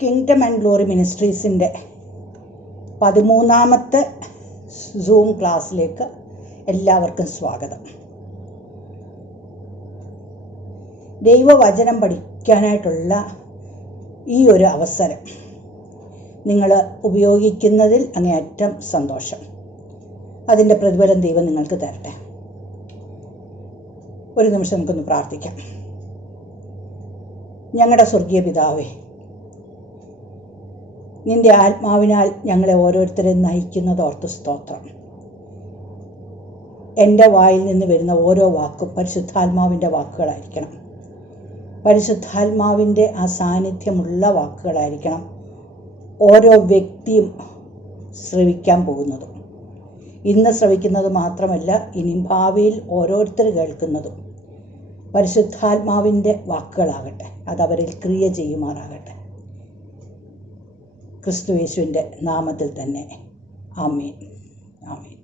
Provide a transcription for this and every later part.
Kingdom and glory മിനിസ്ട്രീസിൻ്റെ 13ാമത്തെ zoom ക്ലാസ്സിലേക്ക് എല്ലാവർക്കും സ്വാഗതം. ദൈവവചനം പഠിക്കാനായിട്ടുള്ള ഈ ഒരു അവസരം നിങ്ങൾ ഉപയോഗിക്കുന്നതിൽ അങ്ങേയറ്റം സന്തോഷം. അതിൻ്റെ പ്രതിഫലം ദൈവം നിങ്ങൾക്ക് തരട്ടെ. ഒരു നിമിഷം നമുക്കൊന്ന് പ്രാർത്ഥിക്കാം. ഞങ്ങളുടെ സ്വർഗീയ പിതാവേ, നിൻ്റെ ആത്മാവിനാൽ ഞങ്ങളെ ഓരോരുത്തരെയും നയിക്കുന്നത് ഓർത്ത് സ്തോത്രം. എൻ്റെ വായിൽ നിന്ന് വരുന്ന ഓരോ വാക്കും പരിശുദ്ധാത്മാവിൻ്റെ വാക്കുകളായിരിക്കണം. പരിശുദ്ധാത്മാവിൻ്റെ ആ സാന്നിധ്യമുള്ള വാക്കുകളായിരിക്കണം ഓരോ വ്യക്തിയും ശ്രവിക്കാൻ പോകുന്നതും. ഇന്ന് ശ്രവിക്കുന്നത് മാത്രമല്ല, ഇനി ഭാവിയിൽ ഓരോരുത്തർ കേൾക്കുന്നതും പരിശുദ്ധാത്മാവിൻ്റെ വാക്കുകളാകട്ടെ. അതവരിൽ ക്രിയ ചെയ്യുമാറാകട്ടെ. ക്രിസ്തു യേശുവിൻ്റെ നാമത്തിൽ തന്നെ ആമേൻ, ആമേൻ.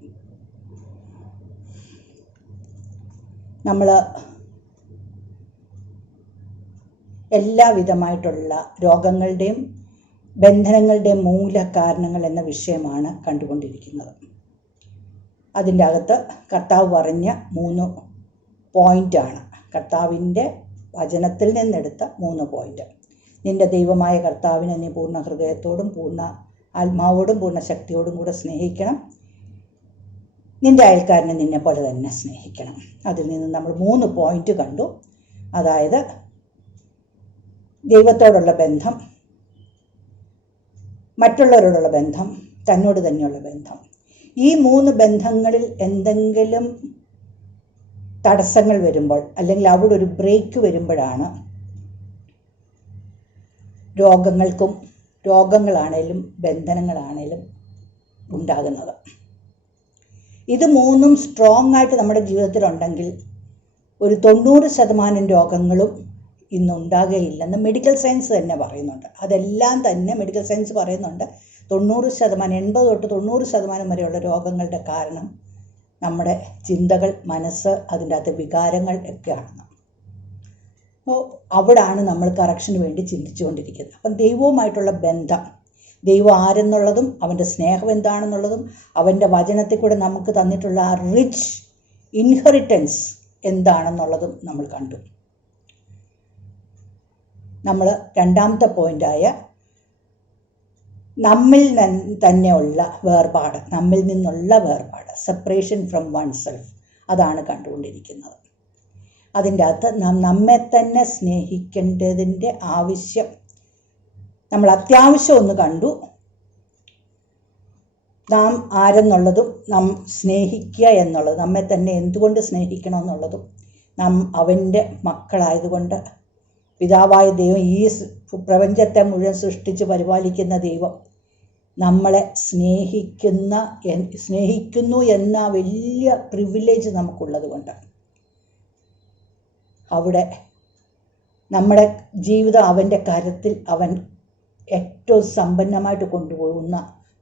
നമ്മൾ എല്ലാവിധമായിട്ടുള്ള രോഗങ്ങളുടെയും ബന്ധനങ്ങളുടെയും മൂലകാരണങ്ങൾ എന്ന വിഷയമാണ് കണ്ടുകൊണ്ടിരിക്കുന്നത്. അതിൻ്റെ അകത്ത് കർത്താവ് പറഞ്ഞ 3 പോയിൻ്റാണ്, കർത്താവിൻ്റെ വചനത്തിൽ നിന്നെടുത്ത 3 പോയിൻ്റ്. നിൻ്റെ ദൈവമായ കർത്താവിനെ നീ പൂർണ്ണ ഹൃദയത്തോടും പൂർണ്ണ ആത്മാവോടും പൂർണ്ണ ശക്തിയോടും കൂടെ സ്നേഹിക്കണം. നിൻ്റെ അയൽക്കാരനെ നിന്നെ പോലെ തന്നെ സ്നേഹിക്കണം. അതിൽ നിന്ന് നമ്മൾ 3 പോയിൻ്റ് കണ്ടു. അതായത് ദൈവത്തോടുള്ള ബന്ധം, മറ്റുള്ളവരോടുള്ള ബന്ധം, തന്നോട് തന്നെയുള്ള ബന്ധം. ഈ 3 ബന്ധങ്ങളിൽ എന്തെങ്കിലും തടസ്സങ്ങൾ വരുമ്പോൾ, അല്ലെങ്കിൽ അവിടെ ഒരു ബ്രേക്ക് വരുമ്പോഴാണ് രോഗങ്ങളാണേലും ബന്ധനങ്ങളാണേലും ഉണ്ടാകുന്നത്. ഇത് 3ഉം സ്ട്രോങ് ആയിട്ട് നമ്മുടെ ജീവിതത്തിലുണ്ടെങ്കിൽ ഒരു 90% രോഗങ്ങളും ഇന്നുണ്ടാകുകയില്ലെന്ന് മെഡിക്കൽ സയൻസ് തന്നെ പറയുന്നുണ്ട്. അതെല്ലാം തന്നെ മെഡിക്കൽ സയൻസ് പറയുന്നുണ്ട്. 90%, 80 തൊട്ട് 90% വരെയുള്ള രോഗങ്ങളുടെ കാരണം നമ്മുടെ ചിന്തകൾ, മനസ്സ്, അതിൻ്റെ അകത്ത് വികാരങ്ങൾ ഒക്കെയാണെന്ന്. അപ്പോൾ അവിടാണ് നമ്മൾ കറക്ഷന് വേണ്ടി ചിന്തിച്ചുകൊണ്ടിരിക്കുന്നത്. അപ്പം ദൈവവുമായിട്ടുള്ള ബന്ധം, ദൈവം ആരെന്നുള്ളതും അവൻ്റെ സ്നേഹം എന്താണെന്നുള്ളതും അവൻ്റെ വചനത്തിൽ കൂടെ നമുക്ക് തന്നിട്ടുള്ള ആ റിച്ച് ഇൻഹെറിറ്റൻസ് എന്താണെന്നുള്ളതും നമ്മൾ കണ്ടു. നമ്മൾ 2ാമത്തെ പോയിൻ്റായ നമ്മിൽ തന്നെയുള്ള വേർപാട്, നമ്മിൽ നിന്നുള്ള വേർപാട്, സെപ്പറേഷൻ ഫ്രം വൺ സെൽഫ്, അതാണ് കണ്ടുകൊണ്ടിരിക്കുന്നത്. അതിൻ്റെ അകത്ത് നമ്മെ തന്നെ സ്നേഹിക്കേണ്ടതിൻ്റെ ആവശ്യം നമ്മൾ അത്യാവശ്യം ഒന്ന് കണ്ടു. നാം ആരെന്നുള്ളതും നാം സ്നേഹിക്കുക എന്നുള്ളതും, നമ്മെ തന്നെ എന്തുകൊണ്ട് സ്നേഹിക്കണമെന്നുള്ളതും, നാം അവൻ്റെ മക്കളായതുകൊണ്ട് പിതാവായ ദൈവം, ഈ പ്രപഞ്ചത്തെ മുഴുവൻ സൃഷ്ടിച്ച് പരിപാലിക്കുന്ന ദൈവം നമ്മളെ സ്നേഹിക്കുന്നു എന്ന വലിയ പ്രിവിലേജ് നമുക്കുള്ളത് കൊണ്ട് അവിടെ നമ്മുടെ ജീവിതം അവൻ്റെ കാര്യത്തിൽ അവൻ ഏറ്റവും സമ്പന്നമായിട്ട്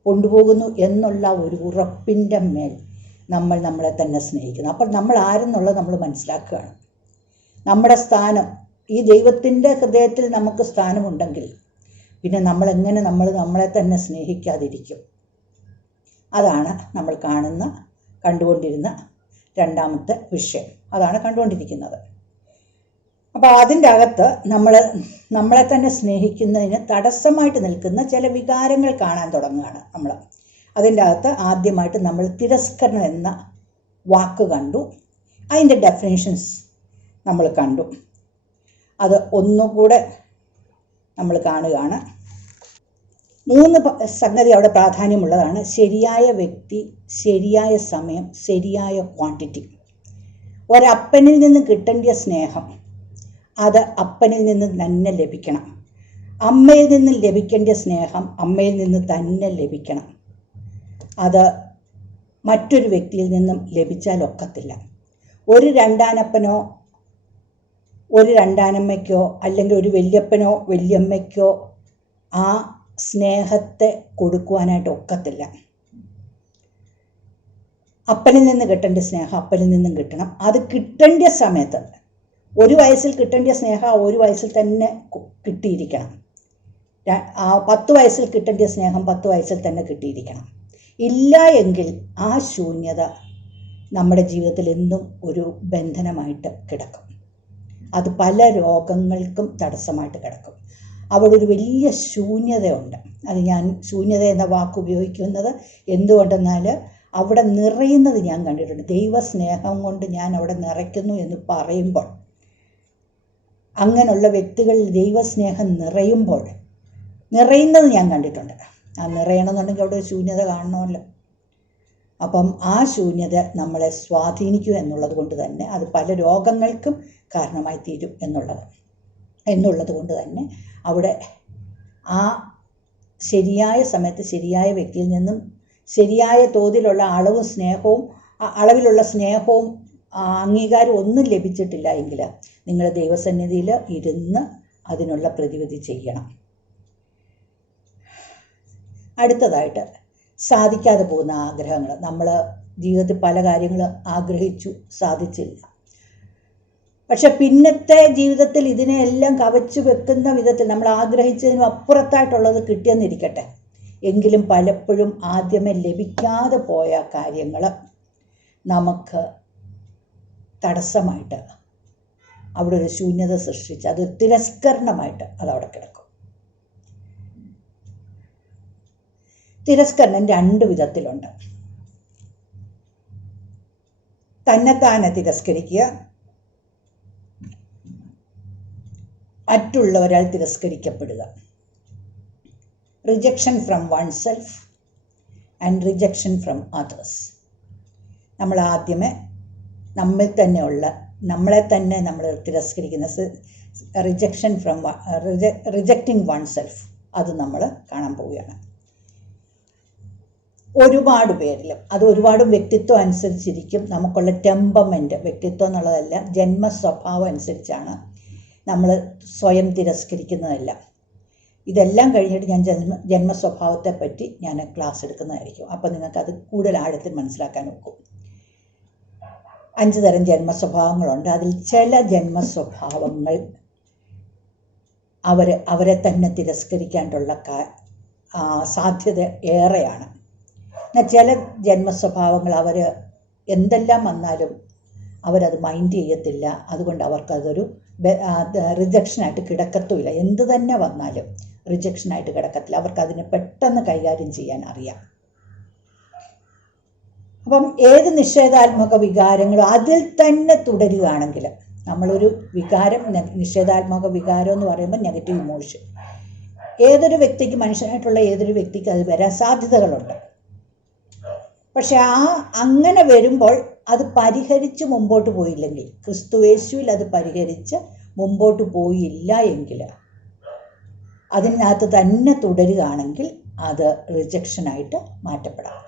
കൊണ്ടുപോകുന്നു എന്നുള്ള ഒരു ഉറപ്പിൻ്റെ മേൽ നമ്മൾ നമ്മളെ തന്നെ സ്നേഹിക്കുന്നു. അപ്പോൾ നമ്മൾ ആരെന്നുള്ളത് നമ്മൾ മനസ്സിലാക്കുകയാണ്. നമ്മുടെ സ്ഥാനം, ഈ ദൈവത്തിൻ്റെ ഹൃദയത്തിൽ നമുക്ക് സ്ഥാനമുണ്ടെങ്കിൽ പിന്നെ നമ്മളെങ്ങനെ നമ്മളെ തന്നെ സ്നേഹിക്കാതിരിക്കും? അതാണ് നമ്മൾ കണ്ടുകൊണ്ടിരുന്ന 2ാമത്തെ വിഷയം. അതാണ് കണ്ടുകൊണ്ടിരിക്കുന്നത്. അപ്പോൾ അതിൻ്റെ അകത്ത് നമ്മളെ തന്നെ സ്നേഹിക്കുന്നതിന് തടസ്സമായിട്ട് നിൽക്കുന്ന ചില വികാരങ്ങൾ കാണാൻ തുടങ്ങുകയാണ് നമ്മൾ. അതിൻ്റെ അകത്ത് ആദ്യമായിട്ട് നമ്മൾ തിരസ്കരണം എന്ന വാക്ക് കണ്ടു. അതിൻ്റെ ഡെഫിനേഷൻസ് നമ്മൾ കണ്ടു. അത് ഒന്നുകൂടെ നമ്മൾ കാണുകയാണ്. 3 സംഗതി അവിടെ പ്രാധാന്യമുള്ളതാണ്. ശരിയായ വ്യക്തി, ശരിയായ സമയം, ശരിയായ ക്വാണ്ടിറ്റി. ഒരപ്പനിൽ നിന്ന് കിട്ടേണ്ട സ്നേഹം അത് അപ്പനിൽ നിന്ന് തന്നെ ലഭിക്കണം. അമ്മയിൽ നിന്ന് ലഭിക്കേണ്ട സ്നേഹം അമ്മയിൽ നിന്ന് തന്നെ ലഭിക്കണം. അത് മറ്റൊരു വ്യക്തിയിൽ നിന്നും ലഭിച്ചാൽ ഒക്കത്തില്ല. ഒരു രണ്ടാനപ്പനോ ഒരു രണ്ടാനമ്മയ്ക്കോ അല്ലെങ്കിൽ ഒരു വല്യപ്പനോ വല്യമ്മയ്ക്കോ ആ സ്നേഹത്തെ കൊടുക്കുവാനായിട്ട് ഒക്കത്തില്ല. അപ്പനിൽ നിന്ന് കിട്ടേണ്ട സ്നേഹം അപ്പനിൽ നിന്നും കിട്ടണം. അത് കിട്ടേണ്ട സമയത്ത് 1 വയസ്സിൽ കിട്ടേണ്ട സ്നേഹം 1 വയസ്സിൽ തന്നെ കിട്ടിയിരിക്കണം. ആ 10 വയസ്സിൽ കിട്ടേണ്ട സ്നേഹം 10 വയസ്സിൽ തന്നെ കിട്ടിയിരിക്കണം. ഇല്ല എങ്കിൽ ആ ശൂന്യത നമ്മുടെ ജീവിതത്തിൽ എന്നും ഒരു ബന്ധനമായിട്ട് കിടക്കും. അത് പല രോഗങ്ങൾക്കും തടസ്സമായിട്ട് കിടക്കും. അവിടെ ഒരു വലിയ ശൂന്യതയുണ്ട്. അത് ഞാൻ ശൂന്യത എന്ന വാക്ക് ഉപയോഗിക്കുന്നത് എന്തുകൊണ്ടെന്നാൽ അവിടെ നിറയുന്നത് ഞാൻ കണ്ടിട്ടുണ്ട്. ദൈവസ്നേഹം കൊണ്ട് ഞാൻ അവിടെ നിറയ്ക്കുന്നു എന്ന് പറയുമ്പോൾ, അങ്ങനെയുള്ള വ്യക്തികളിൽ ദൈവസ്നേഹം നിറയുന്നത് ഞാൻ കണ്ടിട്ടുണ്ട്. ആ നിറയണമെന്നുണ്ടെങ്കിൽ അവിടെ ഒരു ശൂന്യത കാണണമല്ലോ. അപ്പം ആ ശൂന്യത നമ്മളെ സ്വാധീനിക്കും എന്നുള്ളത് കൊണ്ട് തന്നെ അത് പല രോഗങ്ങൾക്കും കാരണമായി തീരും എന്നുള്ളത് കൊണ്ട് തന്നെ അവിടെ ആ ശരിയായ സമയത്ത് ശരിയായ വ്യക്തിയിൽ നിന്നും ശരിയായ തോതിലുള്ള അളവിലുള്ള സ്നേഹവും അംഗീകാരം ഒന്നും ലഭിച്ചിട്ടില്ല എങ്കിൽ നിങ്ങൾ ദൈവസന്നിധിയിൽ ഇരുന്ന് അതിനുള്ള പ്രതിവിധി ചെയ്യണം. അടുത്തതായിട്ട് സാധിക്കാതെ പോകുന്ന ആഗ്രഹങ്ങൾ. നമ്മൾ ജീവിതത്തിൽ പല കാര്യങ്ങൾ ആഗ്രഹിച്ചു, സാധിച്ചില്ല. പക്ഷെ പിന്നത്തെ ജീവിതത്തിൽ ഇതിനെല്ലാം കവച്ചു വെക്കുന്ന വിധത്തിൽ നമ്മൾ ആഗ്രഹിച്ചതിനും അപ്പുറത്തായിട്ടുള്ളത് കിട്ടിയെന്നിരിക്കട്ടെ, എങ്കിലും പലപ്പോഴും ആദ്യമേ ലഭിക്കാതെ പോയ കാര്യങ്ങൾ നമുക്ക് തടസ്സമായിട്ട് അവിടെ ഒരു ശൂന്യത സൃഷ്ടിച്ച് അത് തിരസ്കരണമായിട്ട് അതവിടെ കിടക്കും. തിരസ്കരണം 2 വിധത്തിലുണ്ട്. തന്നെത്താനെ തിരസ്കരിക്കുക, മറ്റുള്ളവരാൽ തിരസ്കരിക്കപ്പെടുക. Rejection from oneself and rejection from others. നമ്മൾ ആദ്യമേ നമ്മളെ തന്നെ നമ്മൾ തിരസ്കരിക്കുന്ന റിജക്റ്റിംഗ് വൺ സെൽഫ്, അത് നമ്മൾ കാണാൻ പോവുകയാണ്. ഒരുപാട് പേരിലും അത് ഒരുപാട് വ്യക്തിത്വം അനുസരിച്ചിരിക്കും. നമുക്കുള്ള ടെമ്പർമെൻറ്റ്, വ്യക്തിത്വം എന്നുള്ളതല്ല, ജന്മസ്വഭാവം അനുസരിച്ചാണ് നമ്മൾ സ്വയം തിരസ്കരിക്കുന്നതെല്ലാം. ഇതെല്ലാം കഴിഞ്ഞിട്ട് ഞാൻ ജന്മസ്വഭാവത്തെ പറ്റി ഞാൻ ക്ലാസ് എടുക്കുന്നതായിരിക്കും. അപ്പോൾ നിങ്ങൾക്കത് കൂടുതൽ ആഴത്തിൽ മനസ്സിലാക്കാൻ നോക്കും. 5 തരം ജന്മസ്വഭാവങ്ങളുണ്ട്. അതിൽ ചില ജന്മസ്വഭാവങ്ങൾ അവരെ തന്നെ തിരസ്കരിക്കാനുള്ള സാധ്യത ഏറെയാണ്. എന്നാൽ ചില ജന്മസ്വഭാവങ്ങൾ എന്തെല്ലാം വന്നാലും അവരത് മൈൻഡ് ചെയ്യത്തില്ല. അതുകൊണ്ട് അവർക്കതൊരു റിജക്ഷനായിട്ട് കിടക്കത്തുമില്ല. എന്ത് തന്നെ വന്നാലും റിജക്ഷനായിട്ട് കിടക്കത്തില്ല. അവർക്കതിനെ പെട്ടെന്ന് കൈകാര്യം ചെയ്യാൻ അറിയാം. അപ്പം ഏത് നിഷേധാത്മക വികാരങ്ങളും അതിൽ തന്നെ തുടരുകയാണെങ്കിൽ, നമ്മളൊരു വികാരം, നിഷേധാത്മക വികാരം എന്ന് പറയുമ്പോൾ നെഗറ്റീവ് ഇമോഷൻ, ഏതൊരു വ്യക്തിക്ക്, മനുഷ്യനായിട്ടുള്ള ഏതൊരു വ്യക്തിക്ക് അത് വരാൻ സാധ്യതകളുണ്ട്. പക്ഷെ അങ്ങനെ വരുമ്പോൾ അത് പരിഹരിച്ച് മുമ്പോട്ട് പോയില്ലെങ്കിൽ, ക്രിസ്തുയേശുവിൽ അത് പരിഹരിച്ച് മുമ്പോട്ട് പോയില്ല എങ്കിൽ, അതിനകത്ത് തന്നെ തുടരുകയാണെങ്കിൽ അത് റിജക്ഷനായിട്ട് മാറ്റപ്പെടാം.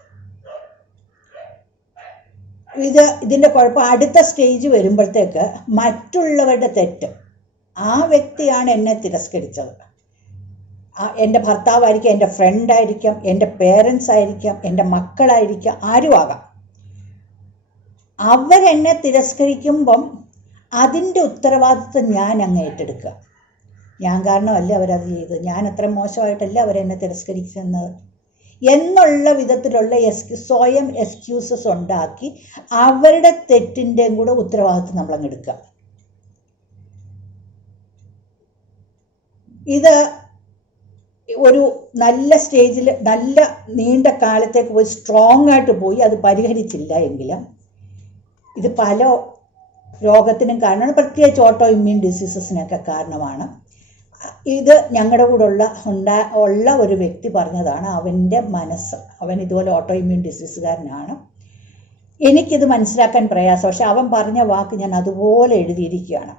ഇതിൻ്റെ കുഴപ്പം അടുത്ത സ്റ്റേജ് വരുമ്പോഴത്തേക്ക് മറ്റുള്ളവരുടെ തെറ്റ്, ആ വ്യക്തിയാണ് എന്നെ തിരസ്കരിച്ചത്, എൻ്റെ ഭർത്താവായിരിക്കാം, എൻ്റെ ഫ്രണ്ടായിരിക്കാം, എൻ്റെ പേരൻസ് ആയിരിക്കാം, എൻ്റെ മക്കളായിരിക്കാം, ആരും ആകാം. അവരെന്നെ തിരസ്കരിക്കുമ്പം അതിൻ്റെ ഉത്തരവാദിത്വം ഞാൻ അങ്ങ് ഏറ്റെടുക്കുക. ഞാൻ കാരണമല്ല അവരത് ചെയ്തത്, ഞാൻ അത്ര മോശമായിട്ടല്ല അവരെന്നെ തിരസ്കരിക്കുന്നത് എന്നുള്ള വിധത്തിലുള്ള സ്വയം എക്സ്ക്യൂസസ് ഉണ്ടാക്കി അവരുടെ തെറ്റിൻ്റെയും കൂടെ ഉത്തരവാദിത്വം നമ്മളങ്ങ് എടുക്കുക. ഇത് ഒരു നല്ല സ്റ്റേജിൽ നല്ല നീണ്ട കാലത്തേക്ക് പോയി സ്ട്രോങ് ആയിട്ട് പോയി അത് പരിഹരിച്ചില്ല എങ്കിലും ഇത് പല രോഗത്തിനും കാരണമാണ്. പ്രത്യേകിച്ച് ഓട്ടോ ഇമ്മ്യൂൺ ഡിസീസസിനൊക്കെ കാരണമാണ്. ഇത് ഞങ്ങളുടെ കൂടെ ഉള്ള ഒരു വ്യക്തി പറഞ്ഞതാണ്. അവൻ്റെ മനസ്സ്, അവൻ ഇതുപോലെ ഓട്ടോ ഇമ്മ്യൂൺ ഡിസീസുകാരനാണ്. എനിക്കിത് മനസ്സിലാക്കാൻ പ്രയാസം, പക്ഷെ അവൻ പറഞ്ഞ വാക്ക് ഞാൻ അതുപോലെ എഴുതിയിരിക്കുകയാണ്.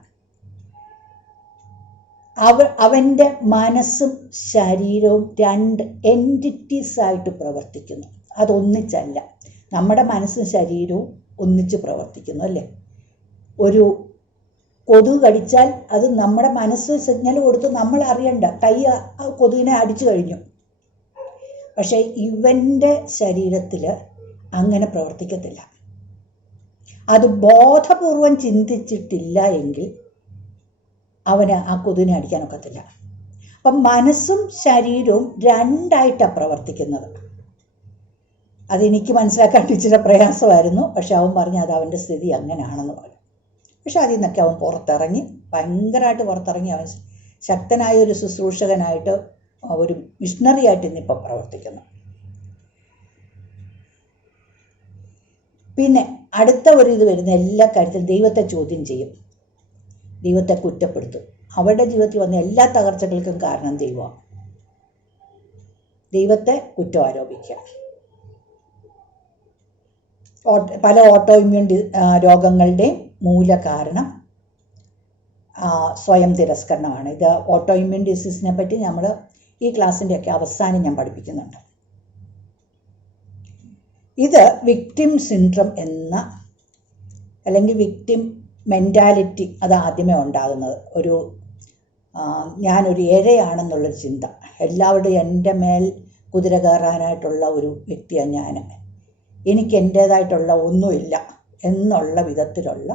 അവൻ്റെ മനസ്സും ശരീരവും 2 എൻറ്റിറ്റീസായിട്ട് പ്രവർത്തിക്കുന്നു, അതൊന്നിച്ചല്ല. നമ്മുടെ മനസ്സും ശരീരവും ഒന്നിച്ച് പ്രവർത്തിക്കുന്നു അല്ലേ. ഒരു കൊതുക് കടിച്ചാൽ അത് നമ്മുടെ മനസ്സ് സിഗ്നൽ കൊടുത്ത് നമ്മൾ അറിയണ്ട, കൈ കൊതുകിനെ അടിച്ചു കഴിഞ്ഞു. പക്ഷേ ഇവൻ്റെ ശരീരത്തിൽ അങ്ങനെ പ്രവർത്തിക്കത്തില്ല. അത് ബോധപൂർവം ചിന്തിച്ചിട്ടില്ല എങ്കിൽ അവന് ആ കൊതുകിനെ അടിക്കാനൊക്കത്തില്ല. അപ്പം മനസ്സും ശരീരവും രണ്ടായിട്ടാണ് പ്രവർത്തിക്കുന്നത്. അതെനിക്ക് മനസ്സിലാക്കാൻ ഇച്ചിരി പ്രയാസമായിരുന്നു. പക്ഷെ അവൻ പറഞ്ഞു അത് അവൻ്റെ സ്ഥിതി അങ്ങനെയാണെന്ന് പറഞ്ഞു. പക്ഷെ അതിൽ നിന്നൊക്കെ അവൻ പുറത്തിറങ്ങി, ഭയങ്കരമായിട്ട് പുറത്തിറങ്ങി. അവൻ ശക്തനായ ഒരു ശുശ്രൂഷകനായിട്ട്, ഒരു മിഷണറി ആയിട്ട് ഇന്നിപ്പോൾ പ്രവർത്തിക്കുന്നു. പിന്നെ അടുത്ത ഒരു ഇത് വരുന്ന എല്ലാ കാര്യത്തിലും ദൈവത്തെ ചോദ്യം ചെയ്യും, ദൈവത്തെ കുറ്റപ്പെടുത്തും. അവരുടെ ജീവിതത്തിൽ വന്ന എല്ലാ തകർച്ചകൾക്കും കാരണം ദൈവമാണ്. ദൈവത്തെ കുറ്റം ആരോപിക്കുക. പല ഓട്ടോ ഇമ്മ്യൂൺ രോഗങ്ങളുടെയും മൂല കാരണം സ്വയം തിരസ്കരണമാണ്. ഇത് ഓട്ടോ ഇമ്മ്യൂൺ ഡിസീസിനെ പറ്റി നമ്മൾ ഈ ക്ലാസ്സിൻ്റെയൊക്കെ അവസാനം ഞാൻ പഠിപ്പിക്കുന്നുണ്ട്. ഇത് വിക്ടിം സിൻഡ്രം എന്ന, അല്ലെങ്കിൽ വിക്ടിം മെൻറ്റാലിറ്റി, അത് ആദ്യമേ ഉണ്ടാകുന്നത്. ഞാനൊരു ഇരയാണെന്നുള്ളൊരു ചിന്ത, എല്ലാവരുടെയും എൻ്റെ മേൽ കുതിര കയറാനായിട്ടുള്ള ഒരു വ്യക്തിയാണ് ഞാൻ, എനിക്ക് എൻ്റേതായിട്ടുള്ള ഒന്നുമില്ല എന്നുള്ള വിധത്തിലുള്ള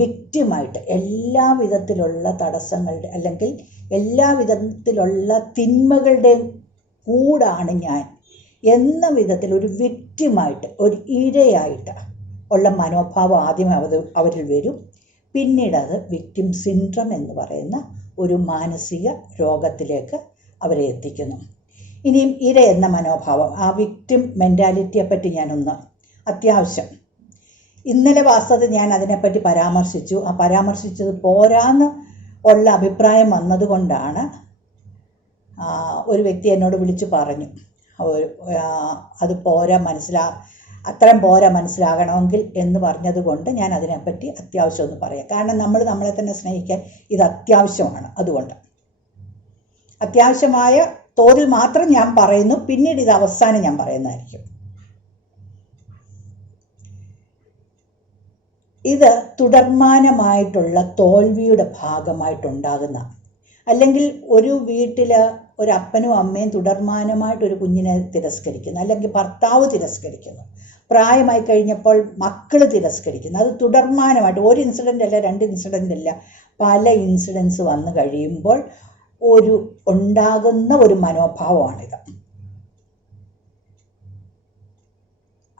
വിക്ടിമായിട്ട് എല്ലാ വിധത്തിലുള്ള തടസ്സങ്ങളുടെ അല്ലെങ്കിൽ എല്ലാ വിധത്തിലുള്ള തിന്മകളുടെയും കൂടാണ് ഞാൻ എന്ന വിധത്തിൽ ഒരു വിക്ടിമായിട്ട്, ഒരു ഇരയായിട്ട് ഉള്ള മനോഭാവം ആദ്യമേ അവരിൽ വരും. പിന്നീട് അത് വിക്ടിം സിൻഡ്രം എന്ന് പറയുന്ന ഒരു മാനസിക രോഗത്തിലേക്ക് അവരെ എത്തിക്കുന്നു. ഇനിയും ഇര എന്ന മനോഭാവം, ആ വിക്ടിം മെൻറ്റാലിറ്റിയെ പറ്റി ഞാനൊന്ന് അത്യാവശ്യം ഇന്നലെ വാസ്തവത്തിൽ ഞാൻ അതിനെപ്പറ്റി പരാമർശിച്ചു. ആ പരാമർശിച്ചത് പോരാന്ന് ഉള്ള അഭിപ്രായം വന്നതുകൊണ്ടാണ് ഒരു വ്യക്തി എന്നോട് വിളിച്ചു പറഞ്ഞു, അത് പോരാ, അത്രയും പോരാ മനസ്സിലാകണമെങ്കിൽ എന്ന് പറഞ്ഞതുകൊണ്ട് ഞാൻ അതിനെപ്പറ്റി അത്യാവശ്യം ഒന്ന് പറയാം. കാരണം നമ്മൾ നമ്മളെ തന്നെ സ്നേഹിക്കാൻ ഇത് അത്യാവശ്യമാണ്. അതുകൊണ്ട് അത്യാവശ്യമായ തോതിൽ മാത്രം ഞാൻ പറയുന്നു, പിന്നീട് ഇത് അവസാനം ഞാൻ പറയുന്നതായിരിക്കും. ഇത് തുടർമാനമായിട്ടുള്ള തോൽവിയുടെ ഭാഗമായിട്ടുണ്ടാകുന്ന, അല്ലെങ്കിൽ ഒരു വീട്ടിൽ ഒരു അപ്പനും അമ്മയും തുടർമാനമായിട്ടൊരു കുഞ്ഞിനെ തിരസ്കരിക്കുന്നു, അല്ലെങ്കിൽ ഭർത്താവ് തിരസ്കരിക്കുന്നു, പ്രായമായി കഴിഞ്ഞപ്പോൾ മക്കൾ തിരസ്കരിക്കുന്നു. അത് തുടർമാനമായിട്ട് ഒരു ഇൻസിഡൻ്റ് അല്ല, 2 ഇൻസിഡൻ്റ് അല്ല, പല ഇൻസിഡൻസ് വന്നു കഴിയുമ്പോൾ ഉണ്ടാകുന്ന ഒരു മനോഭാവമാണിത്.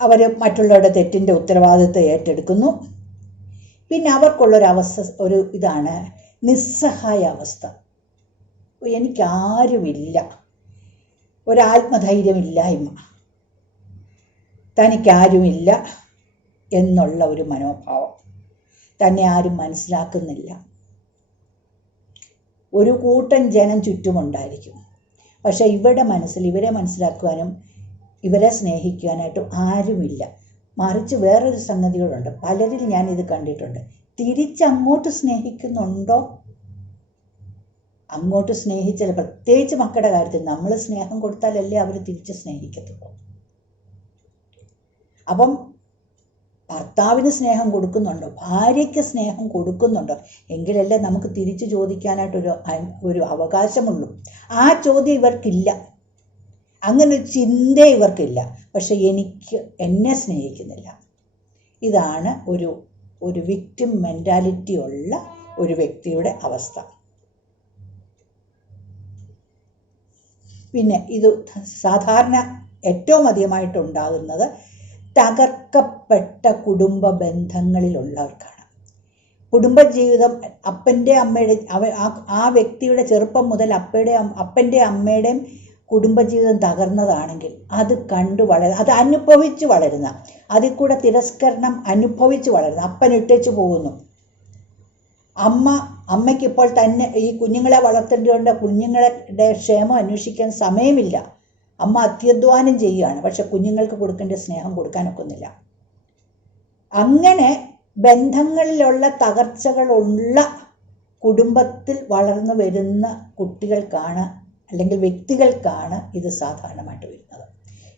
അവർ മറ്റുള്ളവരുടെ തെറ്റിൻ്റെ ഉത്തരവാദിത്വം ഏറ്റെടുക്കുന്നു. പിന്നെ അവർക്കുള്ളൊരവസ്ഥ ഇതാണ് നിസ്സഹായ അവസ്ഥ. എനിക്കാരുമില്ല, ഒരാത്മധൈര്യമില്ലായ്മ, തനിക്കാരുമില്ല എന്നുള്ള ഒരു മനോഭാവം. തന്നെ ആരും മനസ്സിലാക്കുന്നില്ല. ഒരു കൂട്ടം ജനം ചുറ്റുമുണ്ടായിരിക്കും, പക്ഷെ ഇവരുടെ മനസ്സിൽ ഇവരെ മനസ്സിലാക്കുവാനും ഇവരെ സ്നേഹിക്കാനായിട്ടും ആരുമില്ല. മറിച്ച് വേറൊരു സംഗതികളുണ്ട്. പലരിൽ ഞാനിത് കണ്ടിട്ടുണ്ട്. തിരിച്ചങ്ങോട്ട് സ്നേഹിക്കുന്നുണ്ടോ? അങ്ങോട്ട് സ്നേഹിച്ചാൽ, പ്രത്യേകിച്ച് മക്കളുടെ കാര്യത്തിൽ നമ്മൾ സ്നേഹം കൊടുത്താലല്ലേ അവർ തിരിച്ച് സ്നേഹിക്കത്തുള്ളൂ. അപ്പം ഭർത്താവിന് സ്നേഹം കൊടുക്കുന്നുണ്ടോ, ഭാര്യയ്ക്ക് സ്നേഹം കൊടുക്കുന്നുണ്ടോ, എങ്കിലല്ലേ നമുക്ക് തിരിച്ചു ചോദിക്കാനായിട്ടൊരു അവകാശമുള്ളൂ. ആ ചോദ്യം ഇവർക്കില്ല, അങ്ങനൊരു ചിന്ത ഇവർക്കില്ല. പക്ഷെ എന്നെ സ്നേഹിക്കുന്നില്ല. ഇതാണ് ഒരു വിക്ടിം മെൻറ്റാലിറ്റി ഉള്ള ഒരു വ്യക്തിയുടെ അവസ്ഥ. പിന്നെ ഇത് സാധാരണ ഏറ്റവും അധികമായിട്ടുണ്ടാകുന്നത് തകർക്കപ്പെട്ട കുടുംബ ബന്ധങ്ങളിലുള്ളവർക്കാണ്. കുടുംബജീവിതം അപ്പൻ്റെ അമ്മയുടെ ആ വ്യക്തിയുടെ ചെറുപ്പം മുതൽ അപ്പൻ്റെ അമ്മയുടെയും കുടുംബജീവിതം തകർന്നതാണെങ്കിൽ അത് അത് അനുഭവിച്ച് വളരുന്ന, അതിൽ കൂടെ തിരസ്കരണം അനുഭവിച്ച് വളരുന്ന, അപ്പൻ ഇട്ടേച്ചു പോകുന്നു. അമ്മയ്ക്കിപ്പോൾ തന്നെ ഈ കുഞ്ഞുങ്ങളെ വളർത്തേണ്ടതുകൊണ്ട് കുഞ്ഞുങ്ങളുടെ ക്ഷേമം അന്വേഷിക്കാൻ സമയമില്ല. അമ്മ അത്യധ്വാനം ചെയ്യുകയാണ്, പക്ഷെ കുഞ്ഞുങ്ങൾക്ക് കൊടുക്കേണ്ട സ്നേഹം കൊടുക്കാനൊക്കുന്നില്ല. അങ്ങനെ ബന്ധങ്ങളിലുള്ള തകർച്ചകളുള്ള കുടുംബത്തിൽ വളർന്നു വരുന്ന കുട്ടികൾക്കാണ്, അല്ലെങ്കിൽ വ്യക്തികൾക്കാണ് ഇത് സാധാരണമായിട്ട് വരുന്നത്.